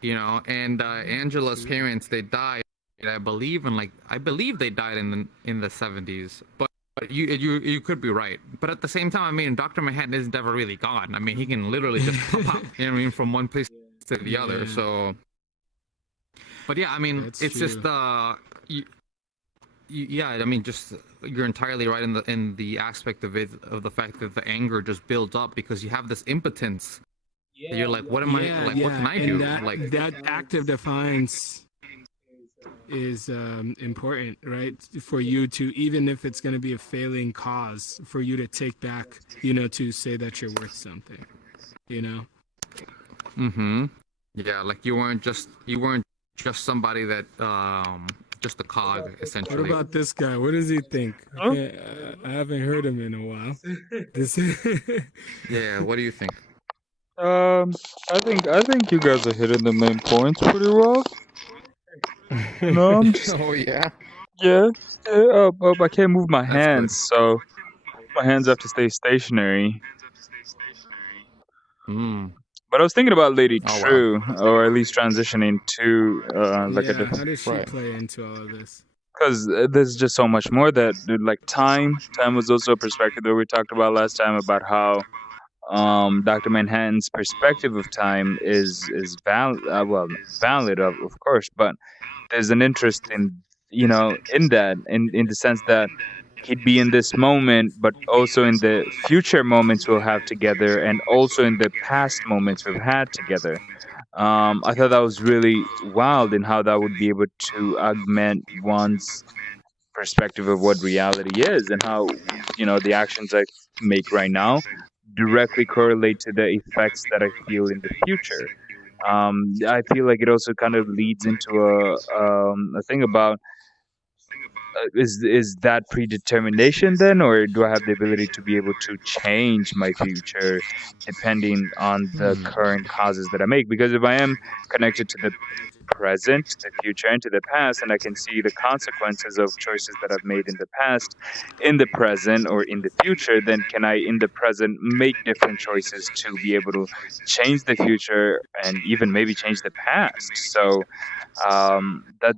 you know, and Angela's shoot. parents they died. I believe they died in the 70s. But you could be right. But at the same time, I mean, Doctor Manhattan isn't ever really gone. I mean, he can literally just pop up. You know what I mean, from one place to the other. Yeah, So, but yeah, I mean, that's it's just true. yeah, I mean, just you're entirely right in the aspect of it of the fact that the anger just builds up because you have this impotence. You're like, what am I Yeah, like? What can yeah, I and do? Like, that act of defiance is important, right? For you to, even if it's going to be a failing cause, for you to take back, you know, to say that you're worth something, you know? mm-hmm. Yeah, like you weren't just somebody that just a cog What essentially. about this guy? What does he think? Huh? I haven't heard him in a while. This Yeah, what do you think? I think you guys are hitting the main points pretty well. No, I'm just Oh yeah, yeah. I can't move my that's good. hands, so my hands have to stay stationary. Mm. But I was thinking about Lady Oh wow. True, or at least transitioning to like a yeah, how does she Right. play into all of this? because there's just so much more that like time was also a perspective that we talked about last time about how Dr. Manhattan's perspective of time is valid of course, but there's an interest in in that in the sense that he'd be in this moment but also in the future moments we'll have together and also in the past moments we've had together. I thought that was really wild in how that would be able to augment one's perspective of what reality is and how the actions I make right now directly correlate to the effects that I feel in the future. I feel like it also kind of leads into a thing about is that predetermination then, or do I have the ability to be able to change my future depending on the Hmm. current causes that I make? Because if I am connected to the present, to the future, and to the past, and I can see the consequences of choices that I've made in the past, in the present, or in the future, then can I, in the present, make different choices to be able to change the future and even maybe change the past? So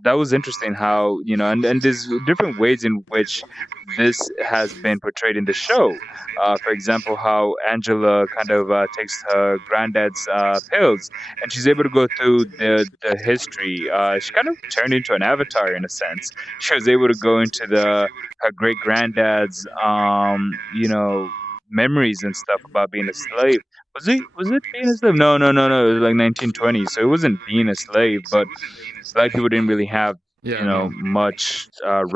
that was interesting how and there's different ways in which this has been portrayed in the show. For example, how Angela kind of takes her granddad's pills and she's able to go through the history. She kind of turned into an avatar in a sense. She was able to go into the her great granddad's memories and stuff about being a slave. Was it being a slave? No. It was like 1920, so it wasn't being a slave, but black people didn't really have Yeah, no. much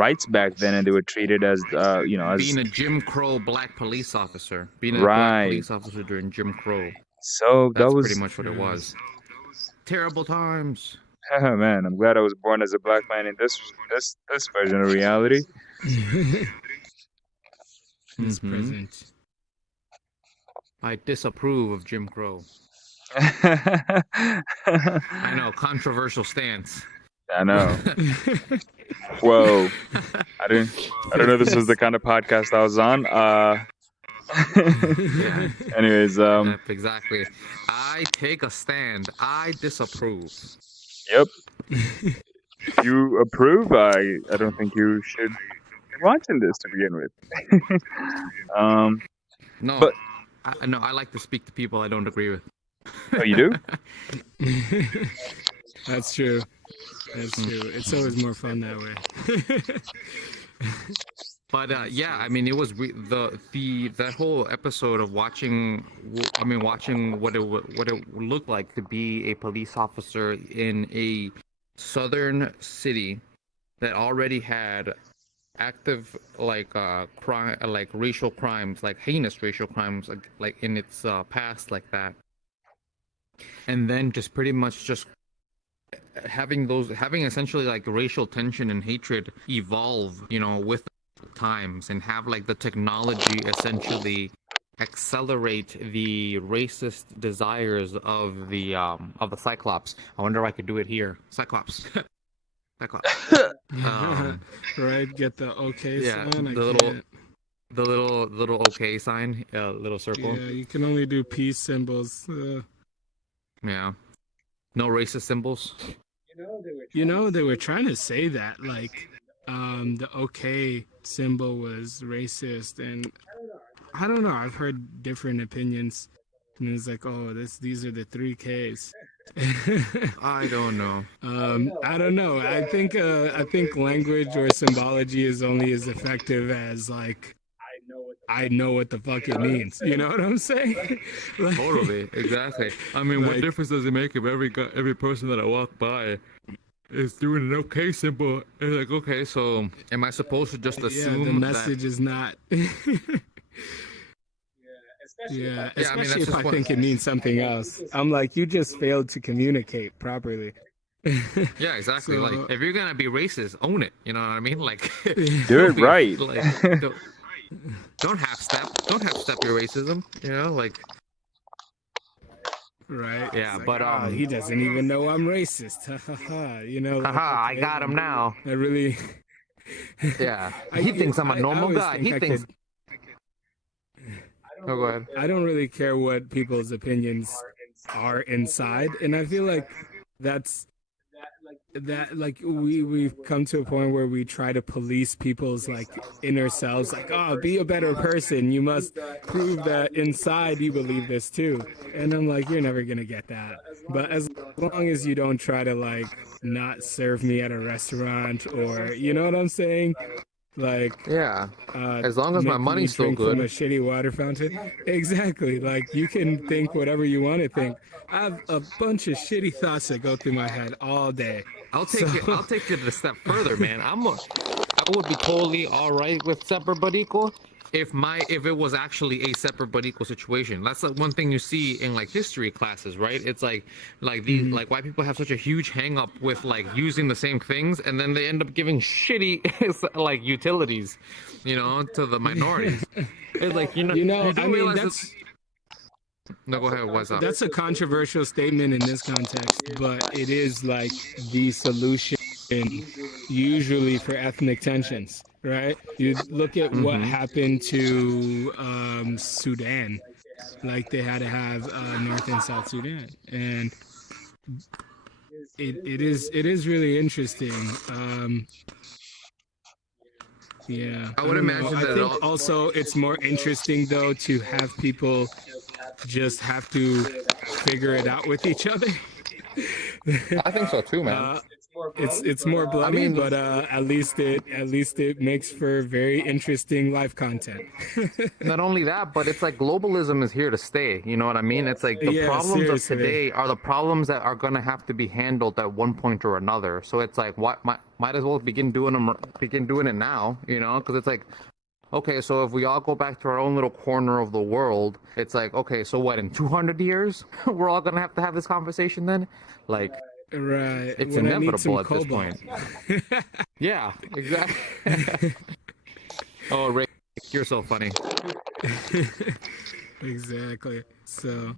rights back then, and they were treated as as Being a Jim Crow black police officer, being a black right. police officer during Jim Crow. So that That's pretty was much what it was. Terrible times. man. I'm glad I was born as a black man in this version of reality. This Hmm. present. I disapprove of Jim Crow. I I know, controversial stance. know. Whoa. I don't know this was the kind of podcast I was on. Yeah. Anyways, Yep, exactly. I take a stand. I disapprove. yep. If you approve, I don't think you should be watching this to begin with. No, But no, I like to speak to people I don't agree with. oh, you do? That's true. That's true. It's always more fun that way. But yeah, I mean, it was that whole episode of watching. I mean, watching what it would look like to be a police officer in a southern city that already had active crime, like racial crimes, like heinous racial crimes, like in its past, like that, and then just pretty much just having essentially like racial tension and hatred evolve, with times, and have like the technology essentially accelerate the racist desires of the Cyclops. I wonder if I could do it here. Cyclops. Cyclops. Right, get the okay Yeah, sign. I the little can't. the little okay sign, little circle. Yeah, you can only do peace symbols. Yeah. No racist symbols. They were trying to say that like the okay symbol was racist, and I don't know. I've heard different opinions, and it's like, oh, these are the 3Ks. I don't know. I don't know. I think language or symbology is only as effective as like I know what the fuck it means. You know what I'm saying? Like, Totally, exactly. I mean, what like, difference does it make if every person that I walk by is doing an okay symbol? It's like, okay, so am I supposed to just yeah, the assume that? message is not. Yeah, Yeah, I mean, especially that's if just I what. think it means something else. I'm like, you just failed to communicate properly. Yeah, exactly. So, Like, if you're gonna be racist, own it. You know what I mean? Like, Do don't it be right. like, don't half step your racism. Like, right? yeah, It's like, but he doesn't even know I'm racist. Ha ha ha. Like, haha, I okay, got him now. I really. Yeah, he thinks I'm a normal always guy. think He thinks. Oh, go ahead. I don't really care what people's opinions are inside, and I feel like that's that like we've come to a point where we try to police people's like inner selves, like, oh, be a better person, you must prove that inside you believe this too. And I'm like, you're never gonna get that. But as long as you don't try to like not serve me at a restaurant, or you know what I'm saying, like Yeah. As long as my make me money's still drink from a good. shitty water fountain. Exactly. Like you can think whatever you want to think. I have a bunch of shitty thoughts that go through my head all day. I'll So take it. I'll take it a step further, man. I would be totally all right with separate but equal if it was actually a separate but equal situation. That's like one thing you see in like history classes, right? It's like white people have such a huge hang up with like using the same things, and then they end up giving shitty like utilities, to the minorities. It's like you do I mean, realize that. No, go ahead. What's up? that's a controversial statement in this context, but it is like the solution usually for ethnic tensions, right? You look at what Mm-hmm. happened to Sudan, like they had to have North and South Sudan, and it is really interesting. Yeah, I I would don't know. imagine I that it think all. also it's more interesting though to have people just have to figure it out with each other. I think so too, man. uh, it's more I bloody, mean, but at least it makes for very interesting live content. not only that, but it's like globalism is here to stay. You know what I mean? It's like the Yeah, problems of seriously. today are the problems that are gonna have to be handled at one point or another. So it's like, what might as well begin doing it now. Because it's like, okay, so if we all go back to our own little corner of the world, it's like, okay, so what? In 200 years, we're all gonna have to have this conversation then? Like, Right. it's When I need some inevitable at this cobalt. point. Yeah, exactly. Oh, Rick, you're so funny. Exactly. So,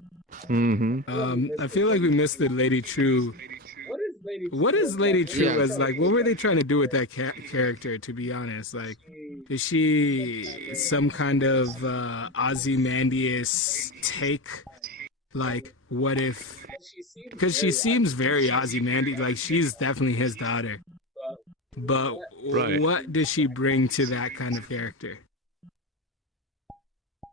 Mm-hmm. I feel like we missed the Lady True. What is Lady True Yeah. as like? What were they trying to do with that character? To be honest, like, is she some kind of Ozymandias take? Like, what if? Because she seems very Ozymandias. Like, she's definitely his daughter. But Right. what does she bring to that kind of character?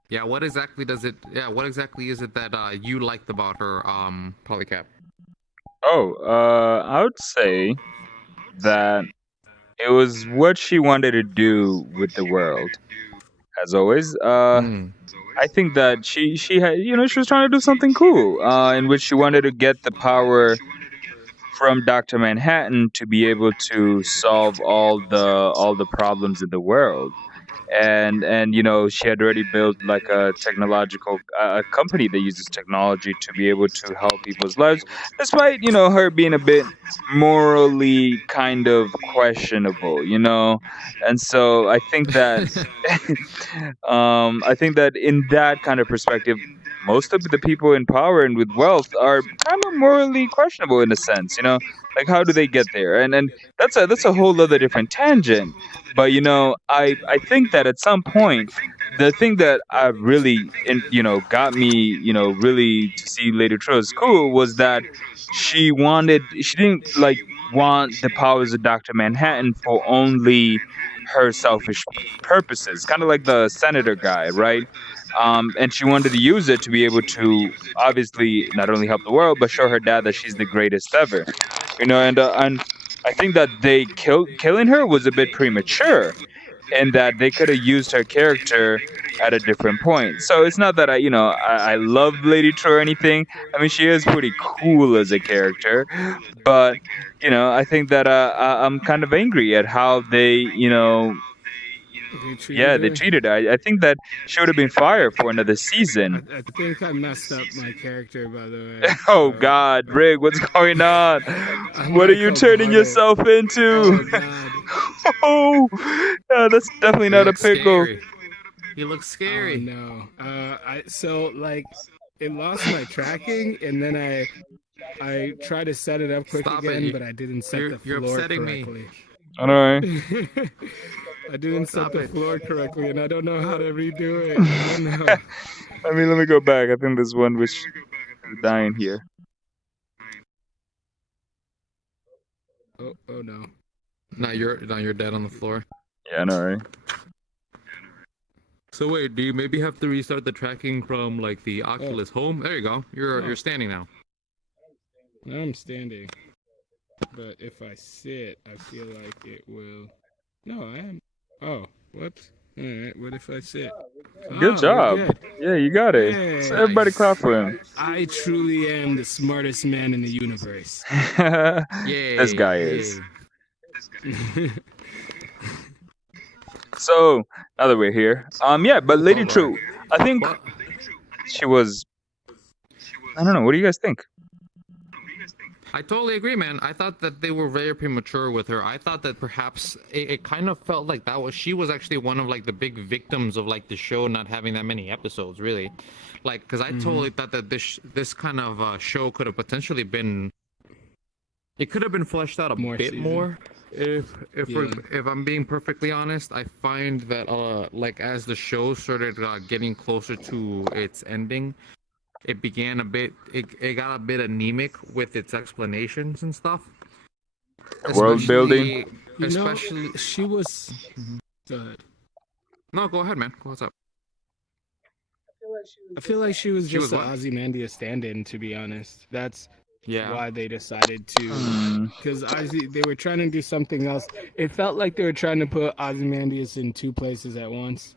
Yeah, what exactly does it? Yeah, what exactly is it that you liked about her, Polycap? Oh, I would say that it was what she wanted to do with the world. As always, Mm. I think that she had, she was trying to do something cool, in which she wanted to get the power from Doctor Manhattan to be able to solve all the problems in the world. And she had already built like a technological a company that uses technology to be able to help people's lives, despite her being a bit morally kind of questionable. And so I think that in that kind of perspective, most of the people in power and with wealth are kind of morally questionable in a sense. Like, how do they get there? And that's a whole other different tangent. But I think that at some point, the thing that I really got me really to see Lady Tro's cool was that she didn't like want the powers of Dr. Manhattan for only her selfish purposes, kind of like the senator guy, right? And she wanted to use it to be able to obviously not only help the world but show her dad that she's the greatest ever. And I think that they killing her was a bit premature, and that they could have used her character at a different point. So it's not that I love Lady Tro or anything. I mean, she is pretty cool as a character, but I think that I'm kind of angry at how They treated yeah, they her. treated her. I think that she would have been fired for another season. I think I messed up my character, by the way. Oh So God, Rick, what's going on? I'm What are like you turning Obama. yourself into? Oh God. Oh, that's definitely He not a looks pickle. scary. He looks Oh scary. no. So like it lost my tracking, and then I tried to set it up quick Stop again, it. but I didn't set the You're floor upsetting me. correctly. I know, right? I didn't set Stop the it. floor correctly, and I don't know how to redo it. I don't know. I mean, let me go back. I think there's one which is dying here. Oh no. Now you're dead on the floor. Yeah, I know, right? So wait, do you maybe have to restart the tracking from like the Oculus Home? There you go. You're standing now. Now I'm standing. But if I sit, I feel like it will. No, I am. Oh, whoops. All right. What if I sit? Good Oh, job. we're good. Yeah, you got it. Hey, So everybody clap for him. I truly am the smartest man in the universe. Yay! This guy is. So now that we're here, yeah, but Lady True, I think she was. I don't know. What do you guys think? I totally agree, man. I thought that they were very premature with her. I thought that perhaps it kind of felt like she was actually one of like the big victims of like the show not having that many episodes, really. Like, because I totally thought that this kind of show could have potentially been. It could have been fleshed out a bit more. If I'm being perfectly honest, I find that like as the show started getting closer to its ending, it began a bit. It got a bit anemic with its explanations and stuff. World building. Especially, she was. Good. No, go ahead, man. What's up? I feel like she was just was an what? Ozymandias stand-in, to be honest. That's Yeah. why they decided to, because they were trying to do something else. It felt like they were trying to put Ozymandias in two places at once,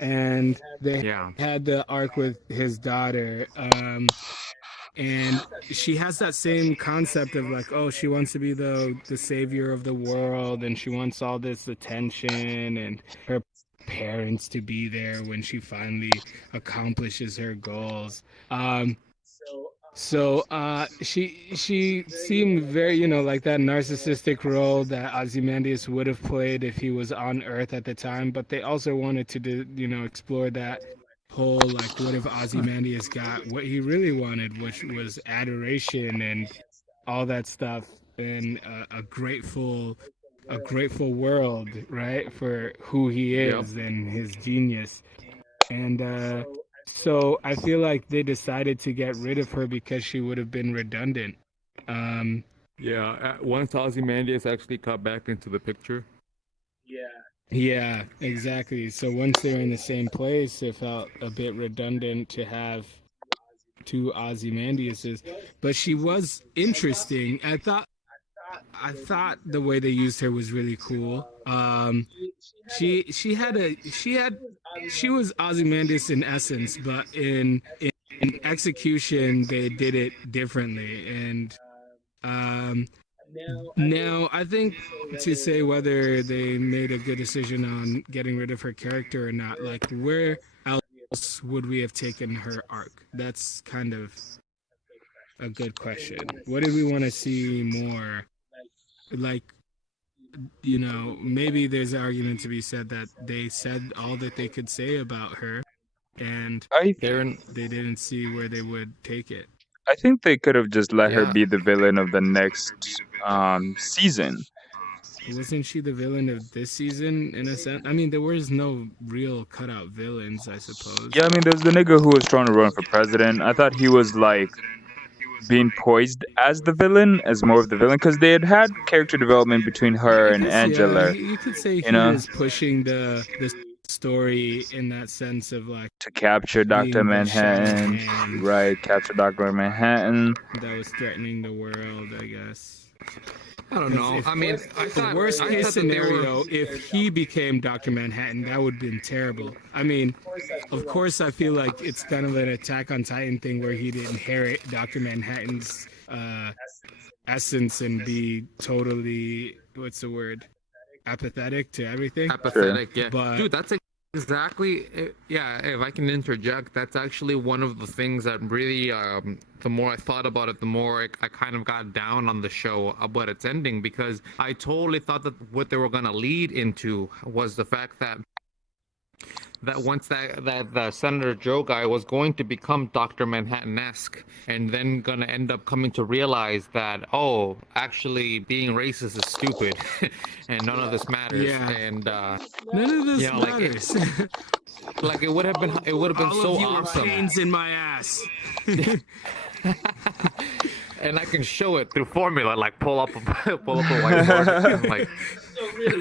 and they had the arc with his daughter, and she has that same concept of like, oh, she wants to be the savior of the world, and she wants all this attention and her parents to be there when she finally accomplishes her goals. So she seemed very, like that narcissistic role that Ozymandias would have played if he was on Earth at the time. But they also wanted to explore that whole, like, what if Ozymandias got what he really wanted, which was adoration and all that stuff, and a grateful world, right, for who he is and his genius. And so I feel like they decided to get rid of her because she would have been redundant. Once Ozymandias actually got back into the picture. Yeah, exactly. So once they were in the same place, it felt a bit redundant to have two Ozymandiases. But she was interesting. I thought the way they used her was really cool. She was Ozymandias in essence, but in execution they did it differently. And now I think to say whether they made a good decision on getting rid of her character or not, like, where else would we have taken her arc? That's kind of a good question. What did we want to see more? Like, maybe there's an argument to be said that they said all that they could say about her, and they didn't see where they would take it. I think they could have just let her be the villain of the next season. Wasn't she the villain of this season, in a sense? I mean, there was no real cutout villains, I suppose. Yeah, I mean, there's the nigga who was trying to run for president. I thought he was, like, being poised as the villain, as more of the villain, because they had character development between her and Angela. Yeah, you could say he was pushing the story in that sense of, like, to capture Dr. Manhattan. Right, capture Dr. Manhattan. That was threatening the world, I guess. I don't know. I mean, the worst case scenario, if he became Dr. Manhattan, that would have been terrible. I mean, of course, I feel like it's kind of an Attack on Titan thing where he'd inherit Dr. Manhattan's essence and be totally, what's the word, apathetic to everything. Apathetic, yeah. But, dude, that's exactly, if I can interject, that's actually one of the things that really, the more I thought about it, the more I kind of got down on the show about its ending, because I totally thought that what they were going to lead into was the fact that once that the Senator Joe guy was going to become Dr. Manhattan-esque, and then going to end up coming to realize that, oh, actually being racist is stupid, and none of this matters. Yeah. And none of this matters. Like it would have been so all of you awesome. Are pains in my ass. and I can show it through formula, like pull up a whiteboard, like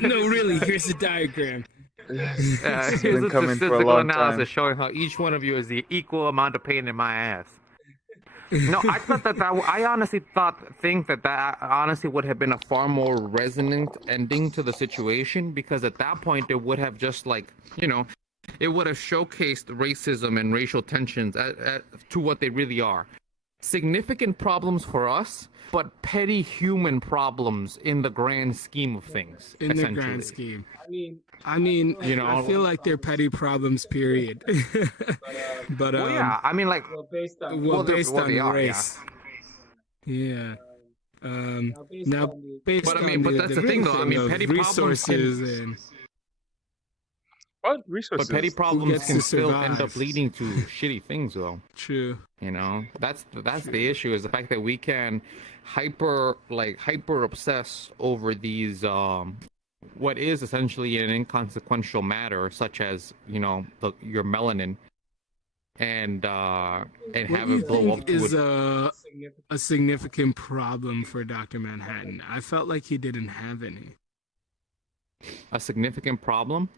No, really. Here's the diagram. This has here's been a coming for a statistical long analysis time. showing how each one of you is the equal amount of pain in my ass. No, I thought I honestly think that honestly would have been a far more resonant ending to the situation, because at that point it would have just like, it would have showcased racism and racial tensions to what they really are. Significant problems for us, but petty human problems in the grand scheme of things. In the grand scheme. I mean, I feel like they're petty problems, period. But well, yeah, I mean, like, based on race. Yeah. Now, based but I mean, on but that's the thing, though. I mean, petty resources problems and What resources? but petty problems can still end up survive? leading to shitty things, though. True. That's the issue, is the fact that we can hyper obsess over these what is essentially an inconsequential matter, such as your melanin, and have it blow up is to a significant problem for Dr. Manhattan? I felt like he didn't have any. a significant problem.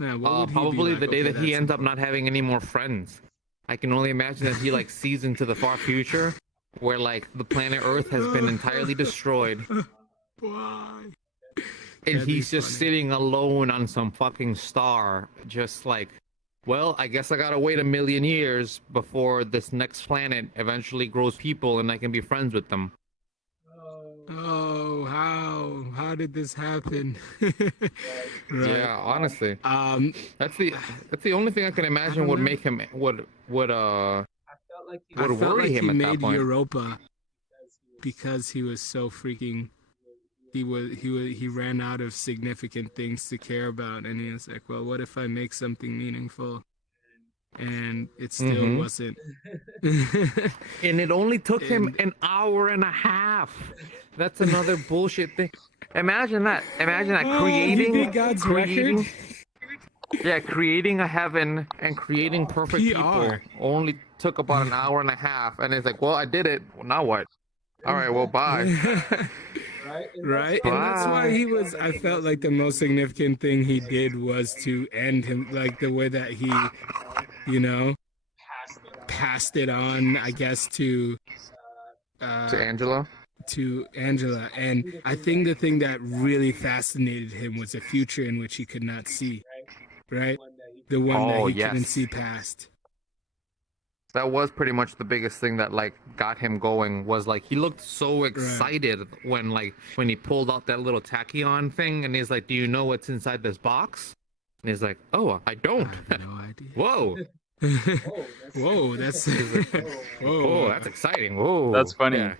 Yeah, what would he be Probably like? the day Okay, that he that's ends up not having any more friends. I can only imagine that he like sees into the far future, where like the planet Earth has been entirely destroyed, Why? and That'd be he's just funny. sitting alone on some fucking star, just like, well, I guess I gotta wait 1,000,000 years before this next planet eventually grows people and I can be friends with them. Oh, how did this happen? Right. Yeah, honestly, Um, that's the only thing I can imagine would know. make him would I felt worry like him he at that made point. Europa because he was so freaking. He ran out of significant things to care about, and he was like, "Well, what if I make something meaningful?" And it still Mhm. wasn't. And it only took him And- an hour and a half. That's another bullshit thing. Imagine that. Imagine that. Oh, he beat God's record? Yeah, creating a heaven and creating perfect people PR. only took about an hour and a half. And it's like, well, I did it. Well, now what? All right, well, bye. Right? And that's why he was. I felt like the most significant thing he did was to end him, like the way that he, passed it on, I guess, to To Angela. And I think the thing that really fascinated him was a future in which he could not see, right? The one Oh, that he couldn't yes. see past. That was pretty much the biggest thing that like got him going, was like he looked so excited when he pulled out that little tachyon thing, and he's like, "Do you know what's inside this box?" And he's like, "Oh, I don't." I have no idea. Whoa. Whoa, that's Oh, that's exciting. Whoa. That's funny. Yeah.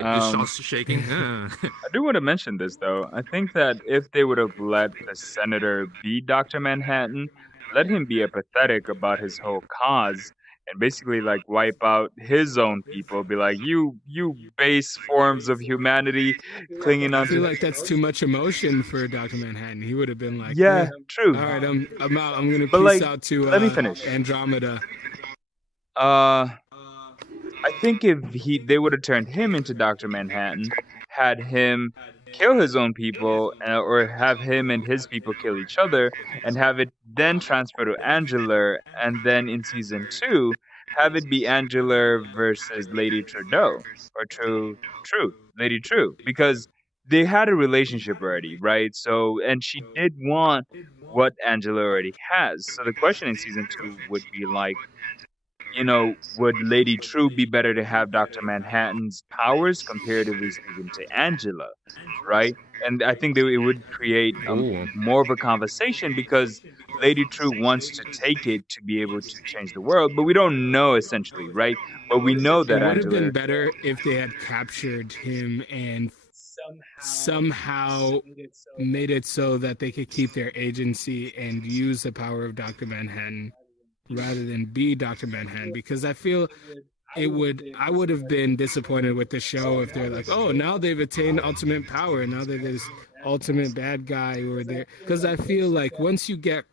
Um, His shaw's shaking. I do want to mention this though. I think that if they would have let the senator be Dr. Manhattan, let him be apathetic about his whole cause, and basically like wipe out his own people, be like, you base forms of humanity clinging I on feel to. like that's too much emotion for Dr. Manhattan. He would have been like, Yeah, true. all right, I'm out. I'm gonna But, peace like, out to let me finish. Andromeda." I think if they would have turned him into Dr. Manhattan, had him kill his own people, or have him and his people kill each other, and have it then transfer to Angela, and then in season 2, have it be Angela versus Lady Trudeau, or Lady True, because they had a relationship already, right? So, and she did want what Angela already has. So the question in season 2 would be like, would Lady True be better to have Dr. Manhattan's powers comparatively speaking to Angela, right? And I think that it would create Ooh. more of a conversation, because Lady True wants to take it to be able to change the world, but we don't know essentially, right? But we know It that would have Angela. been better if they had captured him and somehow made it so that they could keep their agency and use the power of Dr. Manhattan rather than be Dr. Manhattan, because I feel I would have been disappointed with the show if they're like, oh, now they've attained ultimate power, now that there's ultimate bad guy over there. Because I feel like once you get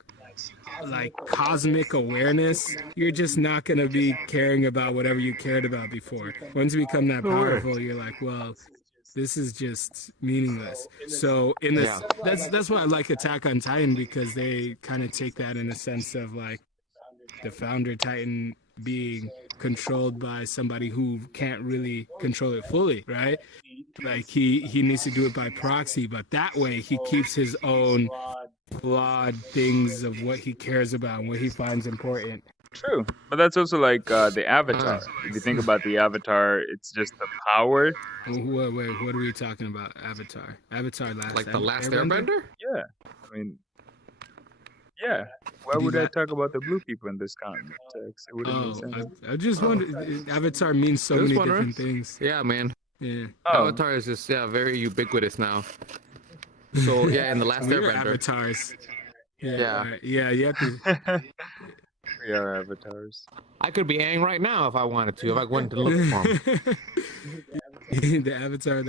like cosmic awareness, you're just not going to be caring about whatever you cared about before. Once you become that powerful, you're like, well, this is just meaningless. So in this, that's why I like Attack on Titan, because they kind of take that in a sense of like the founder Titan being controlled by somebody who can't really control it fully, right? Like he needs to do it by proxy, but that way he keeps his own flawed things of what he cares about and what he finds important. True, but that's also like the Avatar. If you think about the Avatar, it's just the power. Wait, what are we talking about? Avatar, like the last Airbender? Yeah, I mean, yeah. Why would I talk about the blue people in this context? It wouldn't make sense. I just wondered. Avatar means so many different things. Yeah, man. Yeah. Avatar is just very ubiquitous now. So yeah, in the last Airbender. Avatars. Yeah. Right. Yeah. You have to. We are avatars. I could be Aang right now if I wanted to. If I wanted to look for him. The Avatar.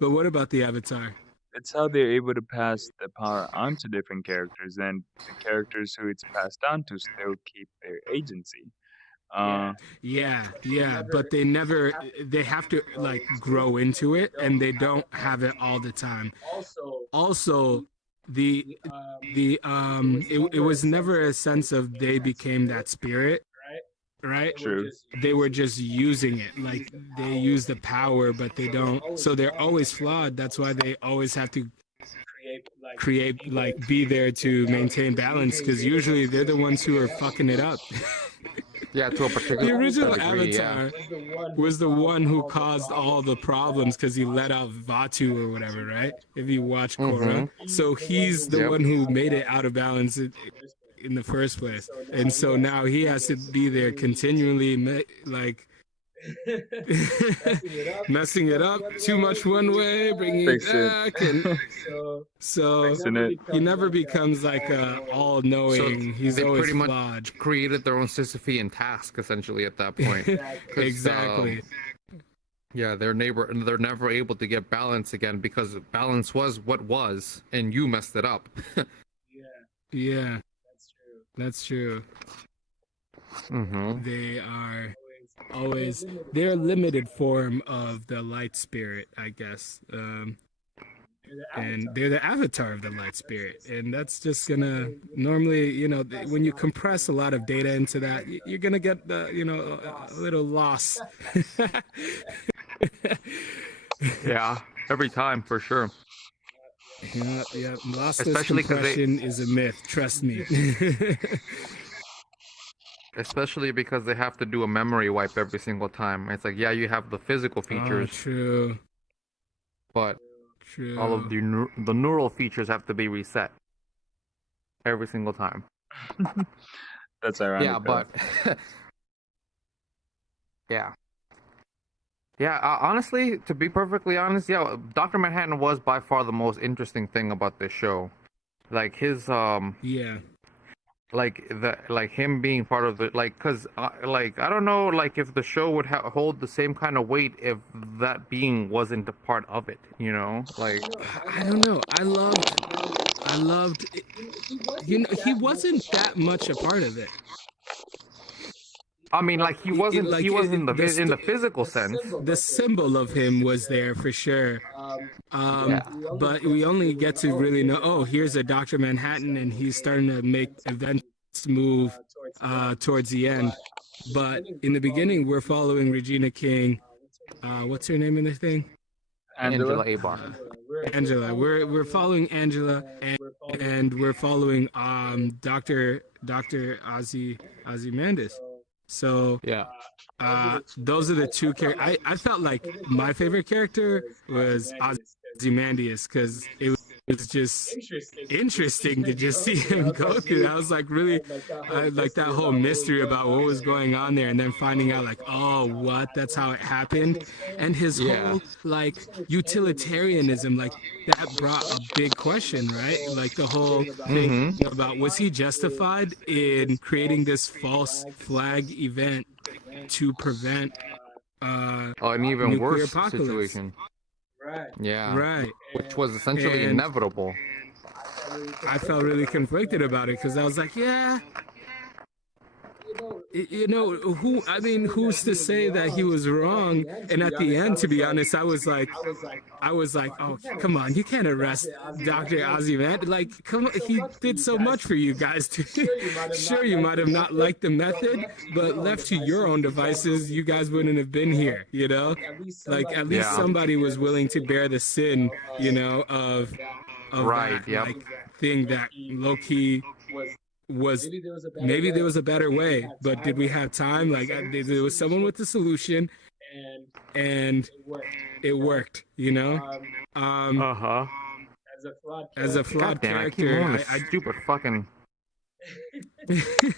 But what about the Avatar? It's how they're able to pass the power on to different characters, and the characters who it's passed on to still keep their agency. Yeah, but they have to like grow into it, and they don't have it all the time. Also, it was never a sense of they became that spirit, right? True. They were just using it, like they use the power, but they don't. So they're always flawed. That's why they always have to create, like, be there to maintain balance, because usually they're the ones who are fucking it up. Yeah, to a particular The original degree, Avatar was the one who caused all the problems because he let out Vatu or whatever, right? If you watch Korra. So he's the one who made it out of balance in the first place. And so now he has to be there continually, like, messing it up too much one way, bringing it back, and so he never becomes like a all-knowing. He's always pretty flawed. much created their own Sisyphean task essentially at that point. Exactly. Yeah, they're never able to get balance again because balance was what was, and you messed it up. Yeah, that's true. They are always they're a limited form of the light spirit, I guess, and they're the avatar of the light spirit, and that's just gonna normally, when you compress a lot of data into that, you're gonna get a little loss. Yeah, every time for sure. Yeah, lossless compression is a myth, trust me. Especially because they have to do a memory wipe every single time. It's like, yeah, you have the physical features. True. But all of the neural features have to be reset every single time. That's ironic. Yeah, but yeah. Honestly, to be perfectly honest, yeah, Dr. Manhattan was by far the most interesting thing about this show. Like his like him being part of the, like, because like I don't know, like if the show would hold the same kind of weight if that being wasn't a part of it, like I don't know. I loved it. He wasn't that much a part of it. I mean, like he wasn't in the physical sense. The symbol of him was there for sure. But we only get to really know, here's a Dr. Manhattan, and he's starting to make events move towards the end. But in the beginning, we're following Regina King. What's her name in the thing? Angela Abar. Angela. We're following Angela, and we're following Dr. Ozymandias. So those are the two characters. I felt like my favorite character was Ozymandias, because it was just interesting to just see him go through that. I was like, really, like that whole mystery about what was going on there, and then finding out like, that's how it happened, and his whole like utilitarianism, like that brought a big question, right? Like the whole thing about, was he justified in creating this false flag event to prevent an even worse situation? Right. Which was essentially inevitable. I felt really conflicted about it because I was like, yeah, you know, who's to say that he was wrong? And at the end, to be honest, I was like, oh, come on, you can't arrest Dr. Ozymandias. Like, come on, he did so much for you guys. Sure, you might have not liked the method, but left to your own devices, you guys wouldn't have been here, you know? Like, at least somebody was willing to bear the sin, you know, of Right, that, like, thing that low-key was maybe there was a better way, but did we have time? Like, there was someone with the solution, and it worked, you know. Uh-huh. As a flawed character, I stupid fucking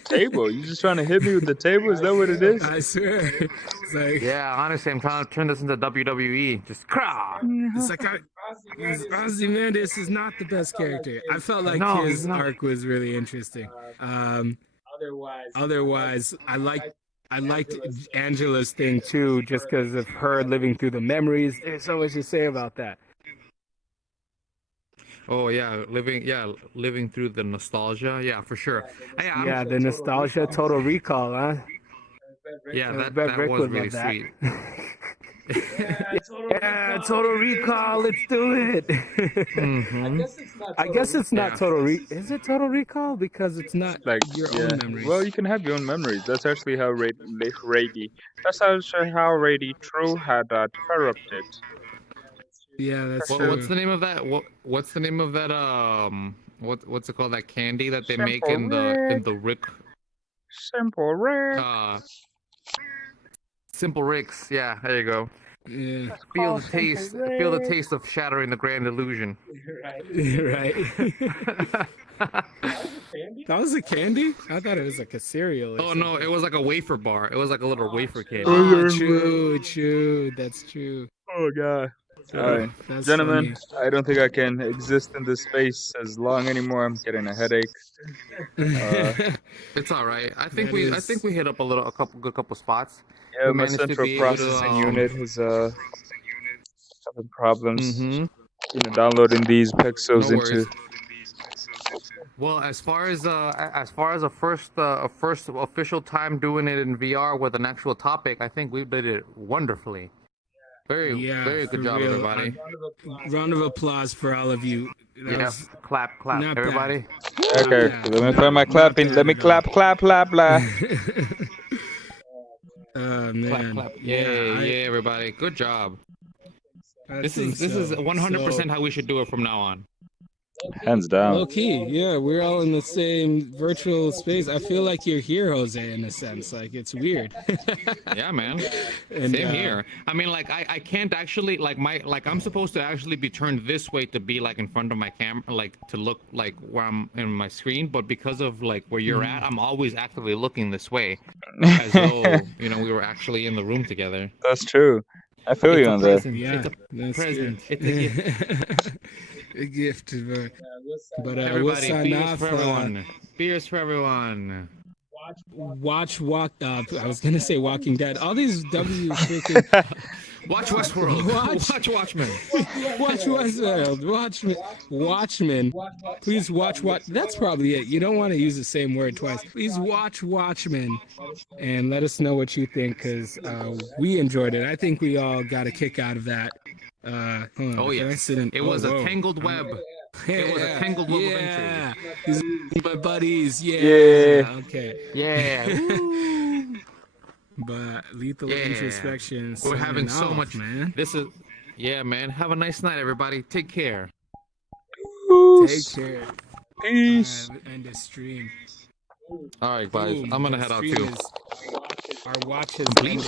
Table. You just trying to hit me with the table? Is that what it is? I swear, it's like, yeah. Honestly, I'm trying to turn this into WWE. Just craw. it's like Ozymandias is not the best character. I felt like his arc was really interesting. Otherwise, I liked Angela's thing too, just because of her living through the memories. There's so much to say about that. Oh yeah, living through the nostalgia. Yeah, for sure. Yeah, the nostalgia, Total Recall, huh? Yeah, that was really sweet. Yeah, Total Recall, let's do it. Mm-hmm. I guess it's not Total Recall. Is it Total Recall? Because it's not Like your own memories. Well, you can have your own memories. That's actually how Rady. That's actually how Rady True had corrupted. Yeah, that's true. What's the name of that? What's the name of that? What's it called? That candy that they make in the Rick. Simple Rick. Simple Ricks. Yeah, there you go. Yeah. Feel the taste. Feel the taste of shattering the grand illusion. Right. That was a candy? I thought it was like a cereal. Oh no, it was like a wafer bar. It was like a little wafer candy. Oh, true. That's true. Oh god. All right, gentlemen, funny. I don't think I can exist in this space as long anymore. I'm getting a headache. It's all right. I think we hit up a couple spots. Yeah, my central processing unit is having problems. Mm-hmm. Downloading these pixels into. Well, as far as a first official time doing it in VR with an actual topic, I think we did it wonderfully. Very good job, real. Everybody. Round of applause for all of you. Clap, everybody. Bad. Okay, let me find my clapping. Let me clap. Blah. Oh man. Clap. Yeah, everybody. Good job. This is 100% how we should do it from now on. Hands down. Low key, yeah, we're all in the same virtual space. I feel like you're here, Jose, in a sense. Like, it's weird. Yeah, man. Same here. I mean, like, I can't actually, I'm supposed to actually be turned this way to be, like, in front of my camera, like, to look, like, where I'm in my screen. But because of, like, where you're at, I'm always actively looking this way. As though, we were actually in the room together. That's true. I feel you on that. Yeah, it's a present. It's a gift. A gift, but everybody, we'll beers for everyone. Beers for everyone. I was gonna say Walking Dead. All these freaking watch Westworld. Watch Watchmen. Watch Westworld. Watchmen. Please watch. That's probably it. You don't want to use the same word twice. Please watch Watchmen, and let us know what you think, because we enjoyed it. I think we all got a kick out of that. Oh yeah, it was a tangled web. It was a tangled web of entry. These are my buddies. Yeah. Okay. Yeah. But lethal introspection. We're having so much, man. Man. Have a nice night, everybody. Take care. Take care. Peace. End the stream. All right, guys. I'm gonna head out too. Our watch has ended.